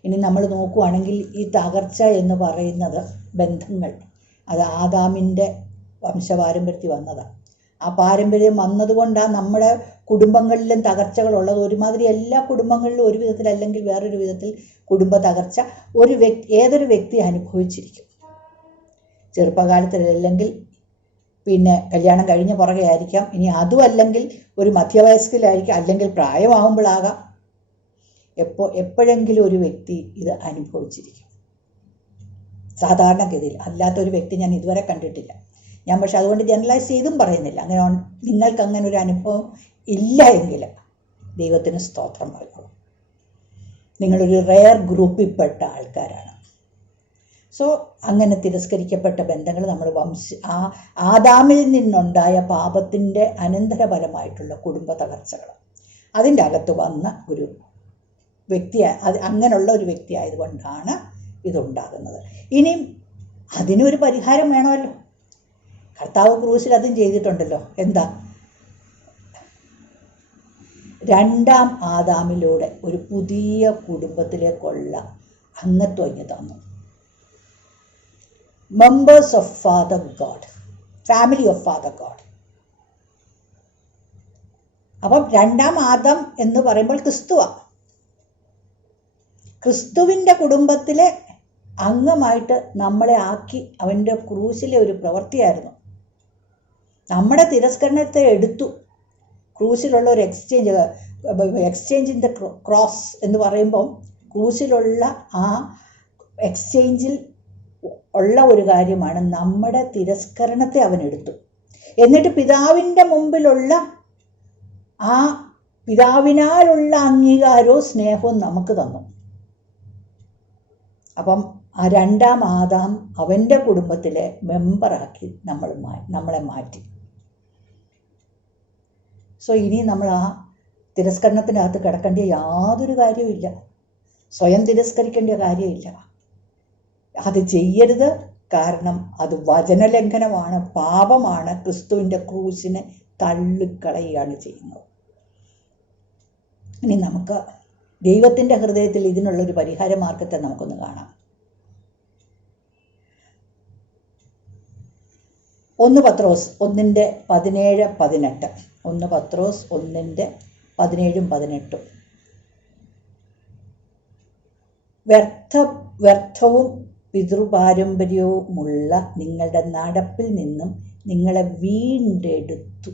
ഇനി നമ്മൾ നോക്കുകയാണെങ്കിൽ ഈ തകർച്ച എന്ന് പറയുന്നത് ബന്ധങ്ങൾ, അത് ആദാമിൻ്റെ വംശപാരമ്പര്യത്തിൽ വന്നതാണ്. ആ പാരമ്പര്യം വന്നതുകൊണ്ടാണ് നമ്മുടെ കുടുംബങ്ങളിലും തകർച്ചകളുള്ളത്. ഒരുമാതിരി എല്ലാ കുടുംബങ്ങളിലും ഒരു വിധത്തിൽ അല്ലെങ്കിൽ വേറൊരു വിധത്തിൽ കുടുംബ തകർച്ച ഏതൊരു വ്യക്തി അനുഭവിച്ചിരിക്കും. ചെറുപ്പകാലത്തിൽ അല്ലെങ്കിൽ പിന്നെ കല്യാണം കഴിഞ്ഞ പുറകെ ആയിരിക്കാം, ഇനി അതും അല്ലെങ്കിൽ ഒരു മധ്യവയസ്കിലായിരിക്കാം, അല്ലെങ്കിൽ പ്രായമാകുമ്പോഴാകാം. എപ്പോഴെങ്കിലും ഒരു വ്യക്തി ഇത് അനുഭവിച്ചിരിക്കും. സാധാരണഗതിയിൽ അല്ലാത്തൊരു വ്യക്തി ഞാൻ ഇതുവരെ കണ്ടിട്ടില്ല. ഞാൻ പക്ഷെ അതുകൊണ്ട് ജനറലൈസ് ചെയ്തും പറയുന്നില്ല. അങ്ങനെ നിങ്ങൾക്ക് അങ്ങനെ ഒരു അനുഭവം ഇല്ല എങ്കിൽ ദൈവത്തിന് സ്തോത്രം പറഞ്ഞോളൂ. നിങ്ങളൊരു റെയർ ഗ്രൂപ്പിൽപ്പെട്ട ആൾക്കാരാണ്. സോ അങ്ങനെ തിരസ്കരിക്കപ്പെട്ട ബന്ധങ്ങൾ നമ്മൾ ആദാമിൽ നിന്നുണ്ടായ പാപത്തിൻ്റെ അനന്തരഫലമായിട്ടുള്ള കുടുംബ തകർച്ചകൾ, അതിൻ്റെ അകത്ത് വന്ന ഒരു വ്യക്തി, അങ്ങനെയുള്ള ഒരു വ്യക്തി ആയതുകൊണ്ടാണ് ഇതുണ്ടാകുന്നത്. ഇനിയും അതിനൊരു പരിഹാരം വേണമല്ലോ. കർത്താവ് ക്രൂസിൽ അതും ചെയ്തിട്ടുണ്ടല്ലോ. എന്താ? രണ്ടാം ആദാമിലൂടെ ഒരു പുതിയ കുടുംബത്തിലേക്കുള്ള അംഗത്വം ഇങ്ങ് തന്നു. Members of father God, family of father God. അപ്പം രണ്ടാം ആദം എന്ന് പറയുമ്പോൾ ക്രിസ്തുവാണ്. ക്രിസ്തുവിൻ്റെ കുടുംബത്തിലെ അംഗമായിട്ട് നമ്മളെ ആക്കി അവൻ്റെ ക്രൂസിലെ ഒരു പ്രവൃത്തിയായിരുന്നു. നമ്മുടെ തിരസ്കരണത്തെ എടുത്തു. ക്രൂസിലുള്ള ഒരു എക്സ്ചേഞ്ച് ഇൻ ദ ക്രോസ് എന്ന് പറയുമ്പം ക്രൂസിലുള്ള ആ എക്സ്ചേഞ്ചിൽ ഉള്ള ഒരു കാര്യമാണ് നമ്മുടെ തിരസ്കരണത്തെ അവൻ എടുത്തു. എന്നിട്ട് പിതാവിൻ്റെ മുമ്പിലുള്ള ആ പിതാവിനാലുള്ള അംഗീകാരവും സ്നേഹവും നമുക്ക് തന്നു. അപ്പം ആ രണ്ടാം ആദാം അവൻ്റെ കുടുംബത്തിലെ മെമ്പറാക്കി നമ്മളെ മാറ്റി. സോ ഇനി നമ്മൾ ആ തിരസ്കരണത്തിനകത്ത് കിടക്കേണ്ട യാതൊരു കാര്യവുമില്ല. സ്വയം തിരസ്കരിക്കേണ്ട കാര്യമില്ല. അത് ചെയ്യരുത്. കാരണം അത് വചനലംഘനമാണ്, പാപമാണ്. ക്രിസ്തുവിൻ്റെ ക്രൂസിനെ തള്ളിക്കളയുകയാണ് ചെയ്യുന്നത്. ഇനി നമുക്ക് ദൈവത്തിൻ്റെ ഹൃദയത്തിൽ ഇതിനുള്ളൊരു പരിഹാര മാർഗത്തെ നമുക്കൊന്ന് കാണാം. 1 പത്രോസ് 1:17-18. 1 പത്രോസ് 1:17-18. വ്യർത്ഥവും പിതൃപാരമ്പര്യവുമുള്ള നിങ്ങളുടെ നടപ്പിൽ നിന്നും നിങ്ങളെ വീണ്ടെടുത്തു.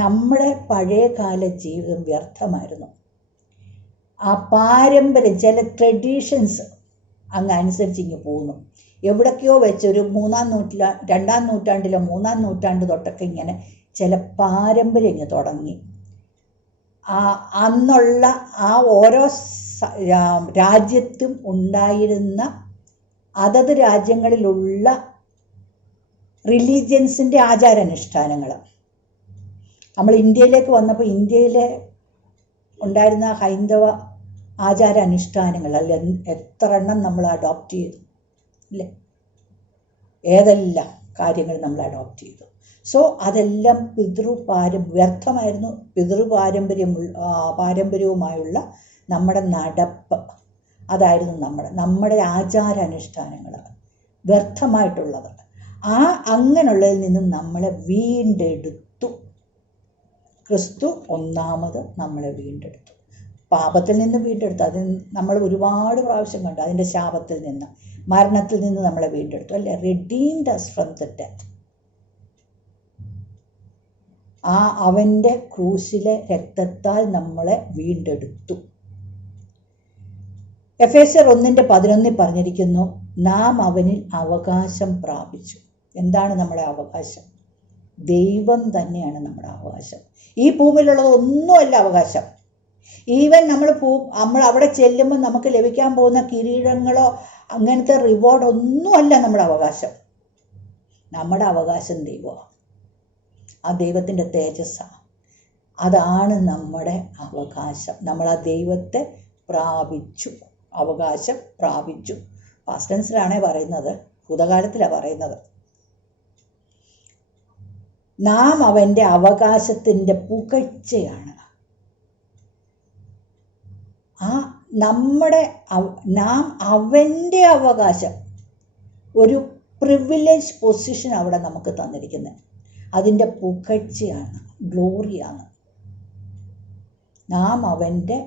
നമ്മുടെ പഴയകാല ജീവിതം വ്യർത്ഥമായിരുന്നു. ആ പാരമ്പര്യം, ചില ട്രഡീഷൻസ് അങ്ങ് അനുസരിച്ച് ഇങ്ങ് പോകുന്നു. എവിടൊക്കെയോ വെച്ചൊരു 2-ാം നൂറ്റാണ്ടിലോ 3-ാം നൂറ്റാണ്ട് തൊട്ടൊക്കെ ഇങ്ങനെ ചില പാരമ്പര്യം ഇങ്ങ് തുടങ്ങി. അന്നുള്ള ആ ഓരോ രാജ്യത്തും ഉണ്ടായിരുന്ന അതത് രാജ്യങ്ങളിലുള്ള റിലീജിയൻസിൻ്റെ ആചാരാനുഷ്ഠാനങ്ങൾ നമ്മൾ ഇന്ത്യയിലേക്ക് വന്നപ്പോൾ ഇന്ത്യയിലെ ഉണ്ടായിരുന്ന ഹൈന്ദവ ആചാരാനുഷ്ഠാനങ്ങൾ അല്ല എത്ര എണ്ണം നമ്മൾ അഡോപ്റ്റ് ചെയ്തു അല്ലേ? ഏതെല്ലാം കാര്യങ്ങൾ നമ്മൾ അഡോപ്റ്റ് ചെയ്തു. സോ അതെല്ലാം വ്യർത്ഥമായിരുന്നു. പാരമ്പര്യവുമായുള്ള നമ്മുടെ നടപ്പ്, അതായിരുന്നു നമ്മുടെ ആചാരാനുഷ്ഠാനങ്ങൾ വ്യർത്ഥമായിട്ടുള്ളത്. അങ്ങനെയുള്ളതിൽ നിന്നും നമ്മളെ വീണ്ടെടുത്തു. ക്രിസ്തു ഒന്നാമത് നമ്മളെ വീണ്ടെടുത്തു. പാപത്തിൽ നിന്ന് വീണ്ടെടുത്തു. അത് നമ്മൾ ഒരുപാട് പ്രാവശ്യം കണ്ടു. അതിൻ്റെ ശാപത്തിൽ നിന്ന്, മരണത്തിൽ നിന്ന് നമ്മളെ വീണ്ടെടുത്തു അല്ലേ? redeemed us from the death. അവൻ്റെ ക്രൂശിലെ രക്തത്താൽ നമ്മളെ വീണ്ടെടുത്തു. എഫേസ്യർ 1:11 പറഞ്ഞിരിക്കുന്നു, നാം അവനിൽ അവകാശം പ്രാപിച്ചു. എന്താണ് നമ്മുടെ അവകാശം? ദൈവം തന്നെയാണ് നമ്മുടെ അവകാശം. ഈ ഭൂമിയിലുള്ളത് ഒന്നുമല്ല അവകാശം. ഈവൻ നമ്മൾ അവിടെ ചെല്ലുമ്പോൾ നമുക്ക് ലഭിക്കാൻ പോകുന്ന കിരീടങ്ങളോ അങ്ങനത്തെ റിവാർഡ് ഒന്നുമല്ല നമ്മുടെ അവകാശം. നമ്മുടെ അവകാശം ദൈവമാണ്. ആ ദൈവത്തിൻ്റെ തേജസ്സാണ്. അതാണ് നമ്മുടെ അവകാശം. നമ്മൾ ആ ദൈവത്തെ പ്രാപിച്ചു, അവകാശം പ്രാപിച്ചു. പാസ്റ്റ് ടെൻസിലാണേ പറയുന്നത്, ഭൂതകാലത്തിലാണ് പറയുന്നത്. നാം അവൻ്റെ അവകാശത്തിൻ്റെ പുകഴ്ചയാണ്. നാം അവൻ്റെ അവകാശം, ഒരു പ്രിവിലേജ് പൊസിഷൻ അവിടെ നമുക്ക് തന്നിരിക്കുന്നത്. അതിൻ്റെ പുകഴ്ചയാണ്, ഗ്ലോറിയാണ്. നാം അവൻ്റെ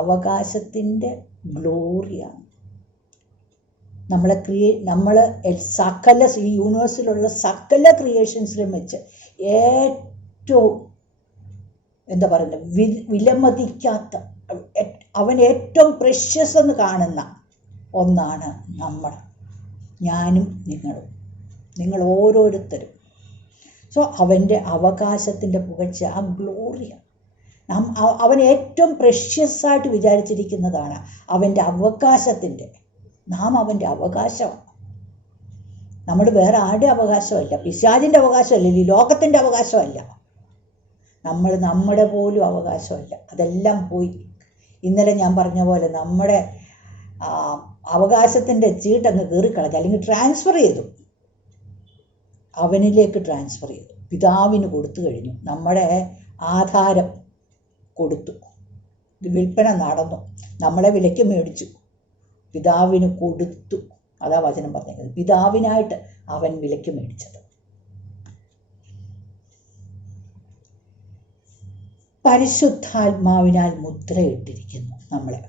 അവകാശത്തിൻ്റെ ഗ്ലോറിയാണ്. നമ്മൾ സകല ഈ യൂണിവേഴ്സിലുള്ള സകല ക്രിയേഷൻസിലും വെച്ച് ഏറ്റവും എന്താ പറയുന്നത് വിലമതിക്കാത്ത, അവൻ ഏറ്റവും പ്രഷ്യസ് എന്ന് കാണുന്ന ഒന്നാണ് ഞാനും നിങ്ങൾ ഓരോരുത്തരും. സോ അവൻ്റെ അവകാശത്തിൻ്റെ പുകഴ്ച, ആ ഗ്ലോറിയാണ്. അവൻ ഏറ്റവും പ്രഷ്യസ് ആയിട്ട് വിചാരിച്ചിരിക്കുന്നതാണ് അവൻ്റെ അവകാശത്തിൻ്റെ. നാം അവൻ്റെ അവകാശമാണ്. നമ്മൾ വേറെ ആരുടെ അവകാശമല്ല, പിശാചിൻ്റെ അവകാശമല്ല, ഈ ലോകത്തിൻ്റെ അവകാശമല്ല, നമ്മുടെ പോലും അവകാശമല്ല. അതെല്ലാം പോയി. ഇന്നലെ ഞാൻ പറഞ്ഞ പോലെ നമ്മുടെ അവകാശത്തിൻ്റെ ചീട്ടങ്ങ് കീറിക്കളഞ്ഞു, അല്ലെങ്കിൽ ട്രാൻസ്ഫർ ചെയ്തു, അവനിലേക്ക് ട്രാൻസ്ഫർ ചെയ്തു, പിതാവിന് കൊടുത്തു കഴിഞ്ഞു. നമ്മുടെ ആധാരം കൊടുത്തു, വിൽപ്പന നടന്നു, നമ്മളെ വിലയ്ക്ക് മേടിച്ചു, പിതാവിന് കൊടുത്തു. അതാ വചനം പറഞ്ഞിരിക്കുന്നത്, പിതാവിനായിട്ട് അവൻ വിലയ്ക്ക് മേടിച്ചത്. പരിശുദ്ധാത്മാവിനാൽ മുദ്രയിട്ടിരിക്കുന്നു. നമ്മളെ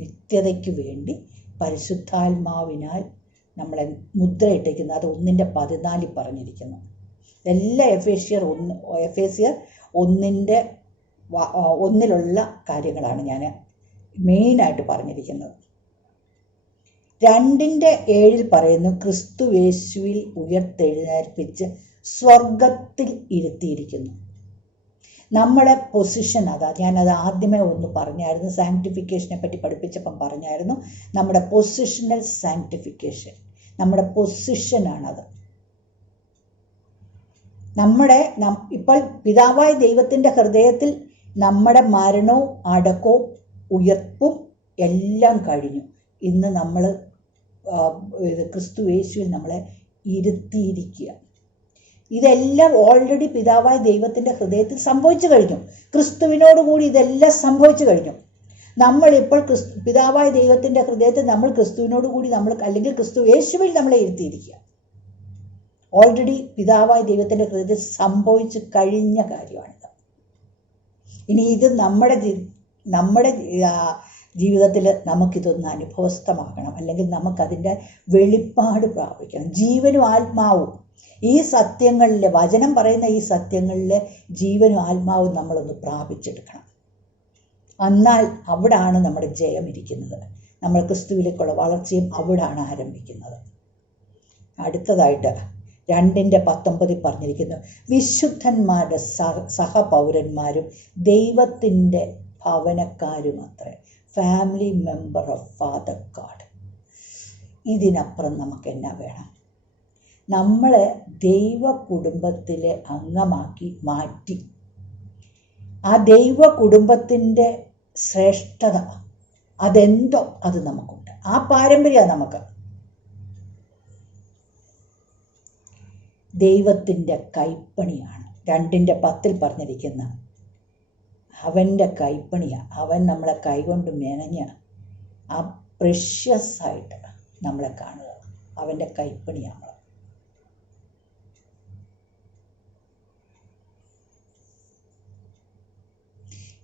നിത്യതയ്ക്ക് വേണ്ടി പരിശുദ്ധാത്മാവിനാൽ നമ്മളെ മുദ്രയിട്ടിരിക്കുന്നു. അത് 1:14 പറഞ്ഞിരിക്കുന്നു. എല്ലാ എഫേസ്യർ 1:1 കാര്യങ്ങളാണ് ഞാൻ മെയിനായിട്ട് പറഞ്ഞിരിക്കുന്നത്. 2:7 പറയുന്നു, ക്രിസ്തുയേശുവിൽ ഉയർത്തെഴുന്നേൽപ്പിച്ച് സ്വർഗത്തിൽ ഇരുത്തിയിരിക്കുന്നു. നമ്മുടെ പൊസിഷൻ അതാ. ഞാനത് ആദ്യമേ ഒന്ന് പറഞ്ഞായിരുന്നു, സാങ്ക്ടിഫിക്കേഷനെ പറ്റി പഠിപ്പിച്ചപ്പം പറഞ്ഞായിരുന്നു. നമ്മുടെ പൊസിഷണൽ സാങ്ക്ടിഫിക്കേഷൻ, നമ്മുടെ പൊസിഷനാണത്. ഇപ്പോൾ പിതാവായ ദൈവത്തിൻ്റെ ഹൃദയത്തിൽ നമ്മുടെ മരണവും അടക്കവും ഉയർപ്പും എല്ലാം കഴിഞ്ഞു. ഇന്ന് നമ്മൾ ക്രിസ്തുയേശുവിൽ നമ്മളെ ഇരുത്തിയിരിക്കുക. ഇതെല്ലാം ഓൾറെഡി പിതാവായ ദൈവത്തിൻ്റെ ഹൃദയത്തിൽ സംഭവിച്ചു കഴിഞ്ഞു. ക്രിസ്തുവിനോടുകൂടി ഇതെല്ലാം സംഭവിച്ചു കഴിഞ്ഞു. നമ്മളിപ്പോൾ പിതാവായ ദൈവത്തിൻ്റെ ഹൃദയത്തിൽ നമ്മൾ ക്രിസ്തുവിനോടുകൂടി അല്ലെങ്കിൽ ക്രിസ്തുയേശുവിൽ നമ്മളെ ഇരുത്തിയിരിക്കുക. ഓൾറെഡി പിതാവായ ദൈവത്തിൻ്റെ ഹൃദയത്തിൽ സംഭവിച്ചു കഴിഞ്ഞ കാര്യമാണിത്. ഇനി ഇത് നമ്മുടെ ജീവിതത്തിൽ നമുക്കിതൊന്ന് അനുഭവസ്ഥമാക്കണം, അല്ലെങ്കിൽ നമുക്കതിൻ്റെ വെളിപ്പാട് പ്രാപിക്കണം. ജീവനും ആത്മാവും ഈ സത്യങ്ങളിൽ, വചനം പറയുന്ന ഈ സത്യങ്ങളിൽ ജീവനും ആത്മാവും നമ്മളൊന്ന് പ്രാപിച്ചെടുക്കണം. എന്നാൽ അവിടാണ് നമ്മുടെ ജയം ഇരിക്കുന്നത്. നമ്മൾ ക്രിസ്തുവിലേക്കുള്ള വളർച്ചയും അവിടാണ് ആരംഭിക്കുന്നത്. അടുത്തതായിട്ട് 2:19 പറഞ്ഞിരിക്കുന്നു, വിശുദ്ധന്മാരുടെ സഹപൗരന്മാരും ദൈവത്തിൻ്റെ ഭവനക്കാരും അത്രേ, family member of father God. ഇതിനപ്പുറം നമുക്ക് എന്നാ വേണം? നമ്മളെ ദൈവ കുടുംബത്തിലെ അംഗമാക്കി മാറ്റി. ആ ദൈവ കുടുംബത്തിൻ്റെ ശ്രേഷ്ഠത അതെന്തോ അത് നമുക്കുണ്ട്. ആ പാരമ്പര്യം നമുക്ക്. ദൈവത്തിൻ്റെ കൈപ്പണിയാണ്. 2:10 പറഞ്ഞിരിക്കുന്ന അവൻ്റെ കൈപ്പണിയാണ്. അവൻ നമ്മളെ കൈകൊണ്ട് മെനഞ്ഞ് ആ പ്രഷ്യസ് ആയിട്ട് നമ്മളെ കാണുക. അവൻ്റെ കൈപ്പണിയാണ്.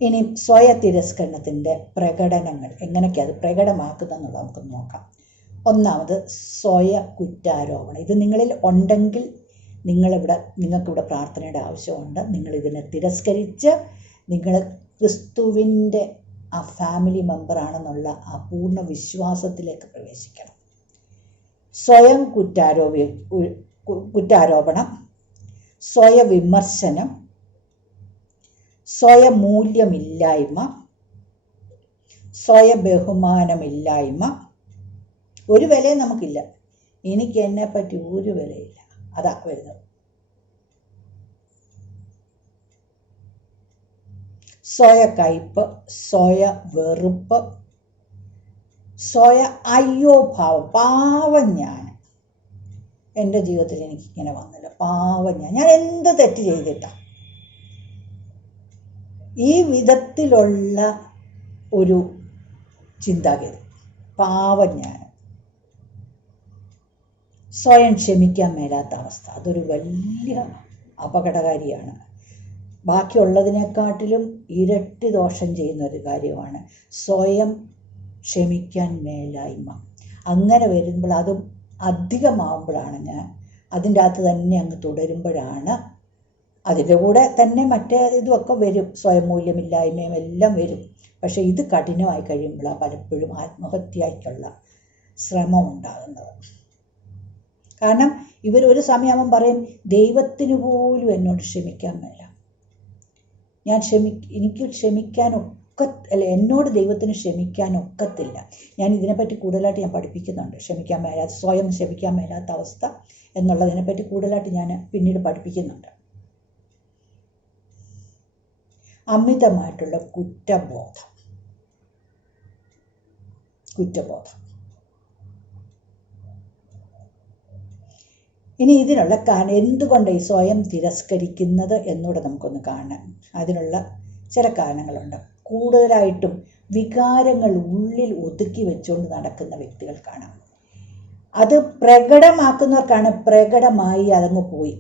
ഇനി സ്വയ തിരസ്കരണത്തിൻ്റെ പ്രകടനങ്ങൾ എങ്ങനെയൊക്കെ അത് പ്രകടമാക്കുന്നതെന്നുള്ളത് നമുക്ക് നോക്കാം. ഒന്നാമത് സ്വയ കുറ്റാരോപണം. ഇത് നിങ്ങളിൽ ഉണ്ടെങ്കിൽ നിങ്ങൾക്കിവിടെ പ്രാർത്ഥനയുടെ ആവശ്യമുണ്ട്. നിങ്ങളിതിനെ തിരസ്കരിച്ച് നിങ്ങൾ ക്രിസ്തുവിൻ്റെ ആ ഫാമിലി മെമ്പറാണെന്നുള്ള ആ പൂർണ്ണ വിശ്വാസത്തിലേക്ക് പ്രവേശിക്കണം. സ്വയം കുറ്റാരോപണം, സ്വയവിമർശനം, സ്വയമൂല്യമില്ലായ്മ, സ്വയബഹുമാനമില്ലായ്മ. ഒരു വിലയും നമുക്കില്ല. എനിക്ക് എന്നെപ്പറ്റി ഒരു വിലയില്ല, അതാ വരുന്നത്. സ്വയ കയ്പ്, സ്വയ വെറുപ്പ്, സ്വയ അയ്യോ ഭാവം. പാവം ഞാൻ, എൻ്റെ ജീവിതത്തിൽ എനിക്കിങ്ങനെ വന്നില്ല, പാവം ഞാൻ എന്ത് തെറ്റ് ചെയ്തിട്ടാ. ഈ വിധത്തിലുള്ള ഒരു ചിന്താഗതി, പാവം ഞാൻ. സ്വയം ക്ഷമിക്കാൻ മേലാത്ത അവസ്ഥ, അതൊരു വലിയ അപകടകാരിയാണ്. ബാക്കിയുള്ളതിനെക്കാട്ടിലും ഇരട്ടി ദോഷം ചെയ്യുന്ന ഒരു കാര്യമാണ് സ്വയം ക്ഷമിക്കാൻ മേലായ്മ. അങ്ങനെ വരുമ്പോൾ അതും അധികമാകുമ്പോഴാണ് ഞാൻ അതിൻ്റെ അകത്ത് തന്നെ അങ്ങ് തുടരുമ്പോഴാണ് അതിൻ്റെ കൂടെ തന്നെ മറ്റേ ഇതുമൊക്കെ വരും, സ്വയം മൂല്യമില്ലായ്മയും എല്ലാം വരും. പക്ഷേ ഇത് കഠിനമായി കഴിയുമ്പോഴാണ് പലപ്പോഴും ആത്മഹത്യയ്ക്കുള്ള ശ്രമം ഉണ്ടാകുന്നത്. കാരണം ഇവരൊരു സമയമാകുമ്പം പറയും, ദൈവത്തിന് പോലും എന്നോട് ക്ഷമിക്കാൻ മേല, എനിക്ക് എന്നോട് ദൈവത്തിന് ക്ഷമിക്കാൻ ഒക്കത്തില്ല. ഞാൻ ഇതിനെപ്പറ്റി കൂടുതലായിട്ട് ഞാൻ പഠിപ്പിക്കുന്നുണ്ട്. ക്ഷമിക്കാൻ മേലാത്ത, സ്വയം ക്ഷമിക്കാൻ മേലാത്ത അവസ്ഥ എന്നുള്ളതിനെപ്പറ്റി കൂടുതലായിട്ട് ഞാൻ പിന്നീട് പഠിപ്പിക്കുന്നുണ്ട്. അമിതമായിട്ടുള്ള കുറ്റബോധം. ഇനി ഇതിനുള്ള കാരണം എന്തുകൊണ്ട് ഈ സ്വയം തിരസ്കരിക്കുന്നത് എന്നൂടെ നമുക്കൊന്ന് കാണാം. അതിനുള്ള ചില കാരണങ്ങളുണ്ട്. കൂടുതലായിട്ടും വികാരങ്ങൾ ഉള്ളിൽ ഒതുക്കി വെച്ചുകൊണ്ട് നടക്കുന്ന വ്യക്തികൾക്കാണ്. അത് പ്രകടമാക്കുന്നവർക്കാണ് പ്രകടമായി അതങ്ങ് പോയി.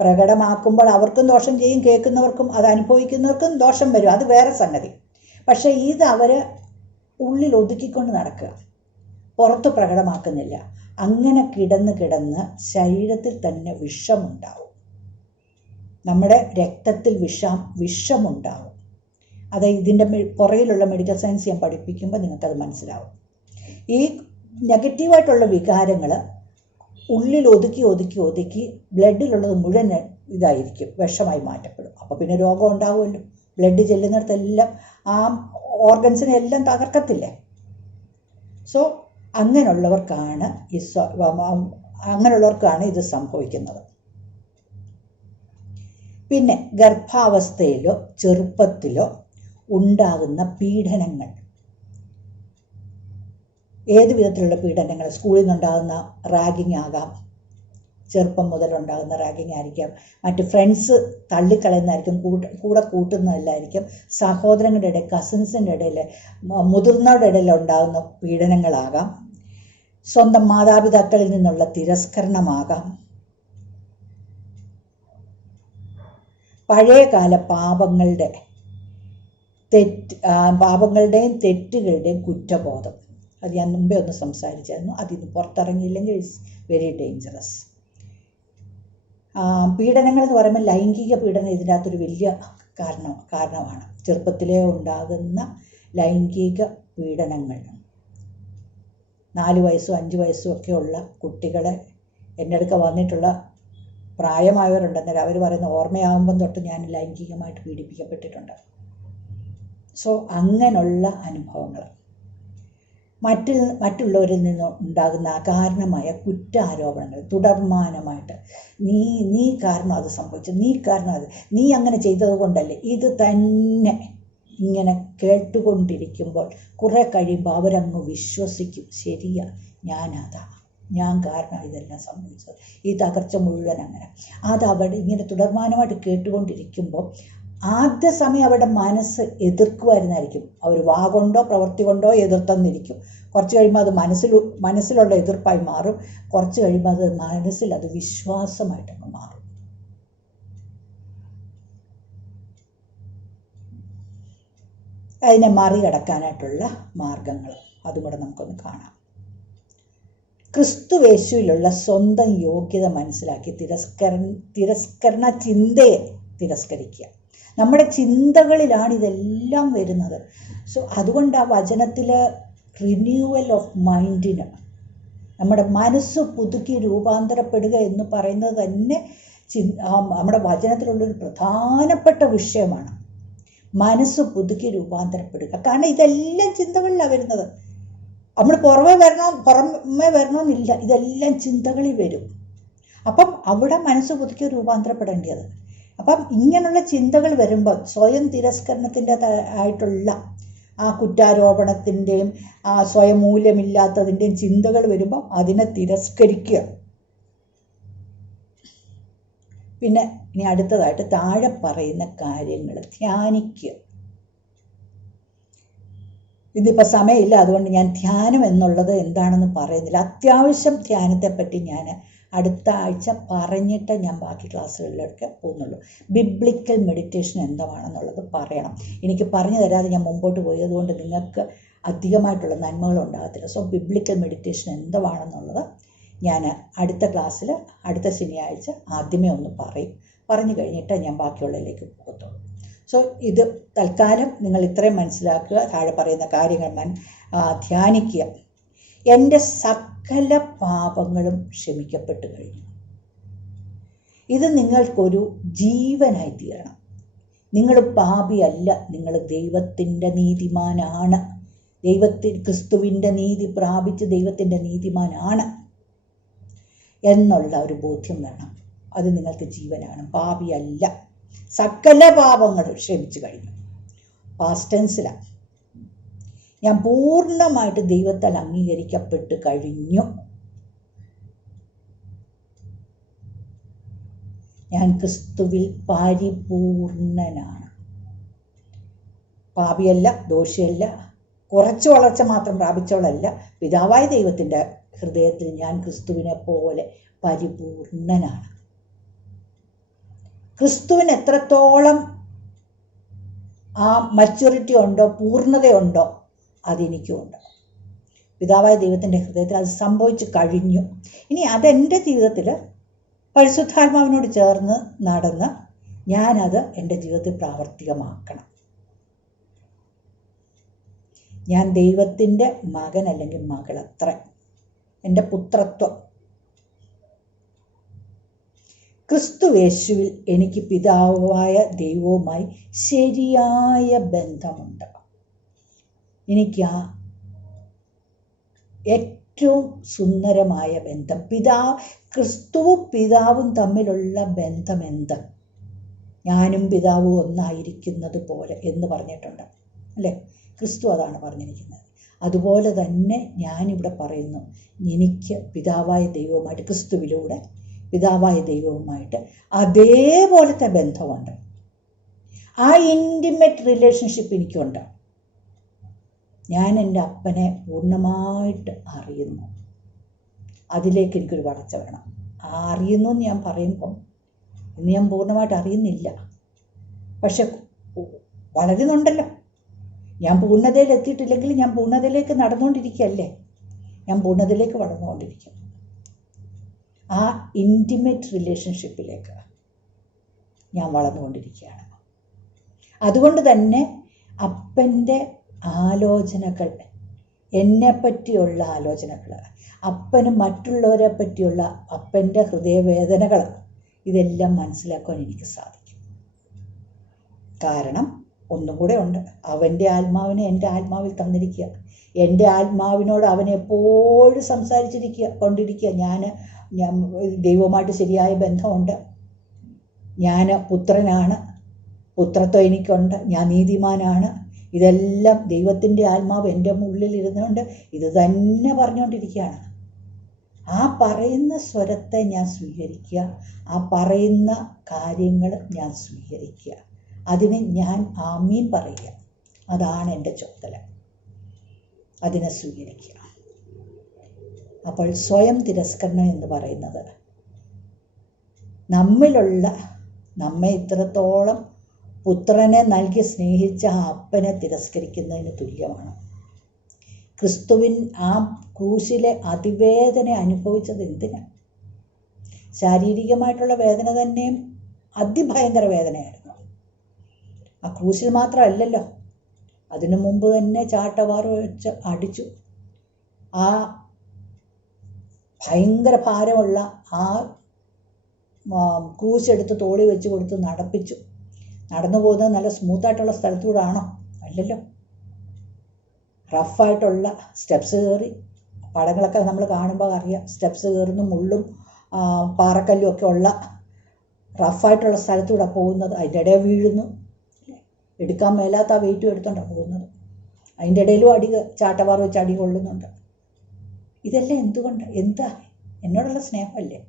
പ്രകടമാക്കുമ്പോൾ അവർക്കും ദോഷം ചെയ്യും, കേൾക്കുന്നവർക്കും അത് അനുഭവിക്കുന്നവർക്കും ദോഷം വരും, അത് വേറെ സംഗതി. പക്ഷേ ഇത് അവർ ഉള്ളിൽ ഒതുക്കിക്കൊണ്ട് നടക്കുക, പുറത്ത് പ്രകടമാക്കുന്നില്ല. അങ്ങനെ കിടന്ന് ശരീരത്തിൽ തന്നെ വിഷമുണ്ടാവും, നമ്മുടെ രക്തത്തിൽ വിഷമുണ്ടാവും. അത് ഇതിൻ്റെ പുറകിലുള്ള മെഡിക്കൽ സയൻസ് ഞാൻ പഠിപ്പിക്കുമ്പോൾ നിങ്ങൾക്കത് മനസ്സിലാവും. ഈ നെഗറ്റീവായിട്ടുള്ള വികാരങ്ങൾ ഉള്ളിൽ ഒതുക്കി ബ്ലഡിലുള്ളത് മുഴുവൻ ഇതായിരിക്കും, വിഷമായി മാറ്റപ്പെടും. അപ്പോൾ പിന്നെ രോഗം ഉണ്ടാവുമല്ലോ. ബ്ലഡ് ചെല്ലുന്നിടത്തെല്ലാം ആ ഓർഗൻസിനെ എല്ലാം തകർക്കത്തില്ലേ. സോ അങ്ങനെയുള്ളവർക്കാണ് ഇത് സംഭവിക്കുന്നത്. പിന്നെ ഗർഭാവസ്ഥയിലോ ചെറുപ്പത്തിലോ ഉണ്ടാകുന്ന പീഡനങ്ങൾ, ഏത് വിധത്തിലുള്ള പീഡനങ്ങൾ? സ്കൂളിൽ നിന്നുണ്ടാകുന്ന റാഗിങ് ആകാം, ചെറുപ്പം മുതലുണ്ടാകുന്ന റാഗിങ് ആയിരിക്കാം, മറ്റ് ഫ്രണ്ട്സ് തള്ളിക്കളയുന്നതായിരിക്കും, കൂടെ കൂട്ടുന്നതല്ലായിരിക്കും, സഹോദരങ്ങളുടെ ഇടയിൽ, കസിൻസിൻ്റെ ഇടയിൽ, മുതിർന്നവരുടെ ഇടയിൽ ഉണ്ടാകുന്ന പീഡനങ്ങളാകാം, സ്വന്തം മാതാപിതാക്കളിൽ നിന്നുള്ള തിരസ്കരണമാകാം, പഴയകാല പാപങ്ങളുടെയും തെറ്റുകളുടെയും കുറ്റബോധം. അത് ഞാൻ മുമ്പേ ഒന്ന് സംസാരിച്ചായിരുന്നു. അതിന് പുറത്തിറങ്ങിയില്ലെങ്കിൽ ഇറ്റ്സ് വെരി ഡേഞ്ചറസ്. പീഡനങ്ങൾ എന്ന് പറയുമ്പോൾ ലൈംഗിക പീഡനം ഇതിൻ്റെ അകത്തൊരു വലിയ കാരണമാണ്. ചെറുപ്പത്തിലേ ഉണ്ടാകുന്ന ലൈംഗിക പീഡനങ്ങൾ. 4 വയസ്സും 5 വയസ്സും ഒക്കെ ഉള്ള കുട്ടികളെ എൻ്റെ അടുക്ക വന്നിട്ടുള്ള പ്രായമായവരുണ്ടെന്നാൽ അവർ പറയുന്ന, ഓർമ്മയാകുമ്പം തൊട്ട് ഞാൻ ലൈംഗികമായിട്ട് പീഡിപ്പിക്കപ്പെട്ടിട്ടുണ്ട്. സോ അങ്ങനെയുള്ള അനുഭവങ്ങൾ, മറ്റുള്ളവരിൽ നിന്ന് ഉണ്ടാകുന്ന അകാരണമായ കുറ്റാരോപണങ്ങൾ, തുടർമാനമായിട്ട് നീ കാരണം അത് സംഭവിച്ചത്, നീ അങ്ങനെ ചെയ്തത് കൊണ്ടല്ലേ, ഇത് തന്നെ ഇങ്ങനെ കേട്ടുകൊണ്ടിരിക്കുമ്പോൾ കുറേ കഴിയുമ്പോൾ അവരങ്ങ് വിശ്വസിക്കും, ശരിയാ, ഞാൻ കാരണം ഇതെല്ലാം സംഭവിച്ചത്, ഈ തകർച്ച മുഴുവൻ അങ്ങനെ. അതവിടെ ഇങ്ങനെ തുടർമാനമായിട്ട് കേട്ടുകൊണ്ടിരിക്കുമ്പോൾ ആദ്യ സമയം അവരുടെ മനസ്സ് എതിർക്കുമായിരുന്നായിരിക്കും. അവർ വാഗൊണ്ടോ പ്രവൃത്തി കൊണ്ടോ എതിർത്തെന്നിരിക്കും. കുറച്ച് കഴിയുമ്പോൾ അത് മനസ്സിലുള്ള എതിർപ്പായി മാറും. കുറച്ച് കഴിയുമ്പോൾ അത് മനസ്സിൽ അത് വിശ്വാസമായിട്ടങ്ങ് മാറും. അതിനെ മറികടക്കാനായിട്ടുള്ള മാർഗങ്ങൾ അതും കൂടെ നമുക്കൊന്ന് കാണാം. ക്രിസ്തുവേശുവിലുള്ള സ്വന്തം യോഗ്യത മനസ്സിലാക്കി തിരസ്കരണ ചിന്തയെ തിരസ്കരിക്കുക. നമ്മുടെ ചിന്തകളിലാണ് ഇതെല്ലാം വരുന്നത്. സോ അതുകൊണ്ട് ആ വചനത്തിൽ റിന്യൂവൽ ഓഫ് മൈൻഡിന്, നമ്മുടെ മനസ്സ് പുതുക്കി രൂപാന്തരപ്പെടുക എന്ന് പറയുന്നത് തന്നെ നമ്മുടെ വചനത്തിലുള്ളൊരു പ്രധാനപ്പെട്ട വിഷയമാണ്. മനസ്സ് പുതുക്കി രൂപാന്തരപ്പെടുക. കാരണം ഇതെല്ലാം ചിന്തകളിലാണ് വരുന്നത്. നമ്മൾ പുറമേ വരണമെന്നില്ല, ഇതെല്ലാം ചിന്തകളിൽ വരും. അപ്പം അവിടെ മനസ്സ് പുതുക്കി രൂപാന്തരപ്പെടേണ്ടത്. അപ്പം ഇങ്ങനെയുള്ള ചിന്തകൾ വരുമ്പോൾ സ്വയം തിരസ്കരണത്തിൻ്റെ ആയിട്ടുള്ള ആ കുറ്റാരോപണത്തിൻ്റെയും ആ സ്വയം മൂല്യമില്ലാത്തതിൻ്റെയും ചിന്തകൾ വരുമ്പോൾ അതിനെ തിരസ്കരിക്കുക. പിന്നെ ഇനി അടുത്തതായിട്ട് താഴെ പറയുന്ന കാര്യങ്ങൾ ധ്യാനിക്കുക. ഇതിപ്പോൾ സമയമില്ല, അതുകൊണ്ട് ഞാൻ ധ്യാനം എന്നുള്ളത് എന്താണെന്ന് പറയുന്നില്ല. അത്യാവശ്യം ധ്യാനത്തെപ്പറ്റി ഞാൻ അടുത്ത ആഴ്ച പറഞ്ഞിട്ട് ഞാൻ ബാക്കി ക്ലാസ്സുകളിലൊക്കെ പോകുന്നുള്ളൂ. ബിബ്ലിക്കൽ മെഡിറ്റേഷൻ എന്താണെന്നുള്ളത് പറയണം. എനിക്ക് പറഞ്ഞു തരാതെ ഞാൻ മുമ്പോട്ട് പോയതുകൊണ്ട് നിങ്ങൾക്ക് അധികമായിട്ടുള്ള നന്മകൾ ഉണ്ടാകത്തില്ല. സോ ബിബ്ലിക്കൽ മെഡിറ്റേഷൻ എന്താണെന്നുള്ളത് ഞാൻ അടുത്ത ക്ലാസ്സിൽ അടുത്ത ശനിയാഴ്ച ആദ്യമേ ഒന്ന് പറഞ്ഞു കഴിഞ്ഞിട്ട് ഞാൻ ബാക്കിയുള്ളതിലേക്ക് പോകത്തുള്ളൂ. സോ ഇത് തൽക്കാലം നിങ്ങൾ ഇത്രയും മനസ്സിലാക്കുക. താഴെ പറയുന്ന കാര്യങ്ങൾ ധ്യാനിക്കുക. എൻ്റെ സകല പാപങ്ങളും ക്ഷമിക്കപ്പെട്ടു കഴിഞ്ഞു. ഇത് നിങ്ങൾക്കൊരു ജീവനായി തീരണം. നിങ്ങൾ പാപിയല്ല, നിങ്ങൾ ദൈവത്തിൻ്റെ നീതിമാനാണ്. ക്രിസ്തുവിൻ്റെ നീതി പ്രാപിച്ച് ദൈവത്തിൻ്റെ നീതിമാനാണ് എന്നുള്ള ഒരു ബോധ്യം വേണം. അത് നിങ്ങൾക്ക് ജീവനാണ്. പാപിയല്ല, സകല പാപങ്ങളും ക്ഷമിച്ചു കഴിഞ്ഞു. പാസ്റ്റ് ടെൻസിലാണ്. ഞാൻ പൂർണ്ണമായിട്ട് ദൈവത്താൽ അംഗീകരിക്കപ്പെട്ട് കഴിഞ്ഞു. ഞാൻ ക്രിസ്തുവിൽ പരിപൂർണനാണ്. പാപിയല്ല, ദോഷിയല്ല, കുറച്ച് വളർച്ച മാത്രം പ്രാപിച്ചവളല്ല. പിതാവായ ദൈവത്തിൻ്റെ ഹൃദയത്തിൽ ഞാൻ ക്രിസ്തുവിനെ പോലെ പരിപൂർണനാണ്. ക്രിസ്തുവിന് എത്രത്തോളം ആ മച്യൂരിറ്റി ഉണ്ടോ, പൂർണ്ണതയുണ്ടോ, അതെനിക്കുമുണ്ട്. പിതാവായ ദൈവത്തിൻ്റെ ഹൃദയത്തിൽ അത് സംഭവിച്ചു കഴിഞ്ഞു. ഇനി അതെൻ്റെ ജീവിതത്തിൽ പരിശുദ്ധാത്മാവിനോട് ചേർന്ന് നടന്ന് ഞാനത് എൻ്റെ ജീവിതത്തിൽ പ്രാവർത്തികമാക്കണം. ഞാൻ ദൈവത്തിൻ്റെ മകൻ അല്ലെങ്കിൽ മകൾ, അത്ര എൻ്റെ പുത്രത്വം. ക്രിസ്തു യേശുവിൽ എനിക്ക് പിതാവായ ദൈവവുമായി ശരിയായ ബന്ധമുണ്ട്. എനിക്ക് ആ ഏറ്റവും സുന്ദരമായ ബന്ധം, ക്രിസ്തുവും പിതാവും തമ്മിലുള്ള ബന്ധം എന്ത്? ഞാനും പിതാവും ഒന്നായിരിക്കുന്നത് പോലെ എന്ന് പറഞ്ഞിട്ടുണ്ട് അല്ലേ? ക്രിസ്തു അതാണ് പറഞ്ഞിരിക്കുന്നത്. അതുപോലെ തന്നെ ഞാനിവിടെ പറയുന്നു, എനിക്ക് പിതാവായ ദൈവവുമായിട്ട്, ക്രിസ്തുവിലൂടെ പിതാവായ ദൈവവുമായിട്ട് അതേപോലത്തെ ബന്ധമുണ്ട്. ആ ഇൻറ്റിമേറ്റ് റിലേഷൻഷിപ്പ് എനിക്കുണ്ട്. ഞാൻ എൻ്റെ അപ്പനെ പൂർണ്ണമായിട്ട് അറിയുന്നു. അതിലേക്ക് എനിക്കൊരു വളർച്ച വേണം. അറിയുന്നു എന്ന് ഞാൻ പറയുമ്പം ഇന്ന് ഞാൻ പൂർണ്ണമായിട്ട് അറിയുന്നില്ല, പക്ഷെ വളരുന്നുണ്ടല്ലോ. ഞാൻ പൂർണ്ണതയിൽ എത്തിയിട്ടില്ലെങ്കിൽ ഞാൻ പൂർണ്ണതയിലേക്ക് നടന്നുകൊണ്ടിരിക്കുകയല്ലേ? ഞാൻ പൂർണ്ണതയിലേക്ക് വളർന്നുകൊണ്ടിരിക്കും. ആ ഇൻറ്റിമേറ്റ് റിലേഷൻഷിപ്പിലേക്ക് ഞാൻ വളർന്നുകൊണ്ടിരിക്കുകയാണ്. അതുകൊണ്ട് തന്നെ അപ്പൻ്റെ ആലോചനകൾ, എന്നെപ്പറ്റിയുള്ള ആലോചനകൾ, അപ്പന് മറ്റുള്ളവരെ പറ്റിയുള്ള അപ്പൻ്റെ ഹൃദയവേദനകൾ, ഇതെല്ലാം മനസ്സിലാക്കാൻ എനിക്ക് സാധിക്കും. കാരണം ഒന്നും കൂടെ ഉണ്ട്, അവൻ്റെ ആത്മാവിനെ എൻ്റെ ആത്മാവിൽ തന്നിരിക്കുക. എൻ്റെ ആത്മാവിനോട് അവൻ എപ്പോഴും കൊണ്ടിരിക്കുക. ഞാൻ ദൈവവുമായിട്ട് ശരിയായ ബന്ധമുണ്ട്. ഞാൻ പുത്രനാണ്, പുത്രത്വം എനിക്കുണ്ട്, ഞാൻ നീതിമാനാണ്. ഇതെല്ലാം ദൈവത്തിൻ്റെ ആത്മാവ് എൻ്റെ ഉള്ളിൽ ഇരുന്നുകൊണ്ട് ഇത് തന്നെ പറഞ്ഞുകൊണ്ടിരിക്കുകയാണ്. ആ പറയുന്ന സ്വരത്തെ ഞാൻ സ്വീകരിക്കുക, ആ പറയുന്ന കാര്യങ്ങൾ ഞാൻ സ്വീകരിക്കുക, അതിന് ഞാൻ ആമീൻ പറയുക. അതാണ് എൻ്റെ ചുമതല, അതിനെ സ്വീകരിക്കുക. അപ്പോൾ സ്വയം തിരസ്കരണം എന്ന് പറയുന്നത് നമ്മെ ഇത്രത്തോളം പുത്രനെ നൽകി സ്നേഹിച്ച ആ അപ്പനെ തിരസ്കരിക്കുന്നതിന് തുല്യമാണ്. ക്രിസ്തുവിൻ ആ ക്രൂശിലെ അതിവേദന അനുഭവിച്ചത് എന്തിനാ? ശാരീരികമായിട്ടുള്ള വേദന തന്നെയും അതിഭയങ്കര വേദനയായിരുന്നു. ആ ക്രൂശിൽ മാത്രമല്ലല്ലോ, അതിനു മുമ്പ് തന്നെ ചാട്ടവാറ് വെച്ച് അടിച്ചു. ആ ഭയങ്കര ഭാരമുള്ള ആ ക്രൂശ് എടുത്ത് തോളി വെച്ച് കൊടുത്ത് നടപ്പിച്ചു. നടന്നു പോകുന്നത് നല്ല സ്മൂത്തായിട്ടുള്ള സ്ഥലത്തൂടാണോ? അല്ലല്ലോ, റഫായിട്ടുള്ള സ്റ്റെപ്സ് കയറി. പടങ്ങളൊക്കെ നമ്മൾ കാണുമ്പോൾ അറിയാം, സ്റ്റെപ്സ് കയറുന്നു, മുള്ളും പാറക്കല്ലും ഒക്കെ ഉള്ള റഫായിട്ടുള്ള സ്ഥലത്തൂടെ പോകുന്നത്. അതിൻ്റെ ഇടയിൽ വീഴുന്നു, എടുക്കാൻ മേലാത്ത ആ വെയിറ്റും എടുത്തോണ്ടാണ് പോകുന്നത്. അതിൻ്റെ ഇടയിലും ചാട്ടവാറ് വെച്ച് അടി കൊള്ളുന്നുണ്ട്. ഇതെല്ലാം എന്തുകൊണ്ട്? എന്താ? എന്നോടുള്ള സ്നേഹമല്ലേ?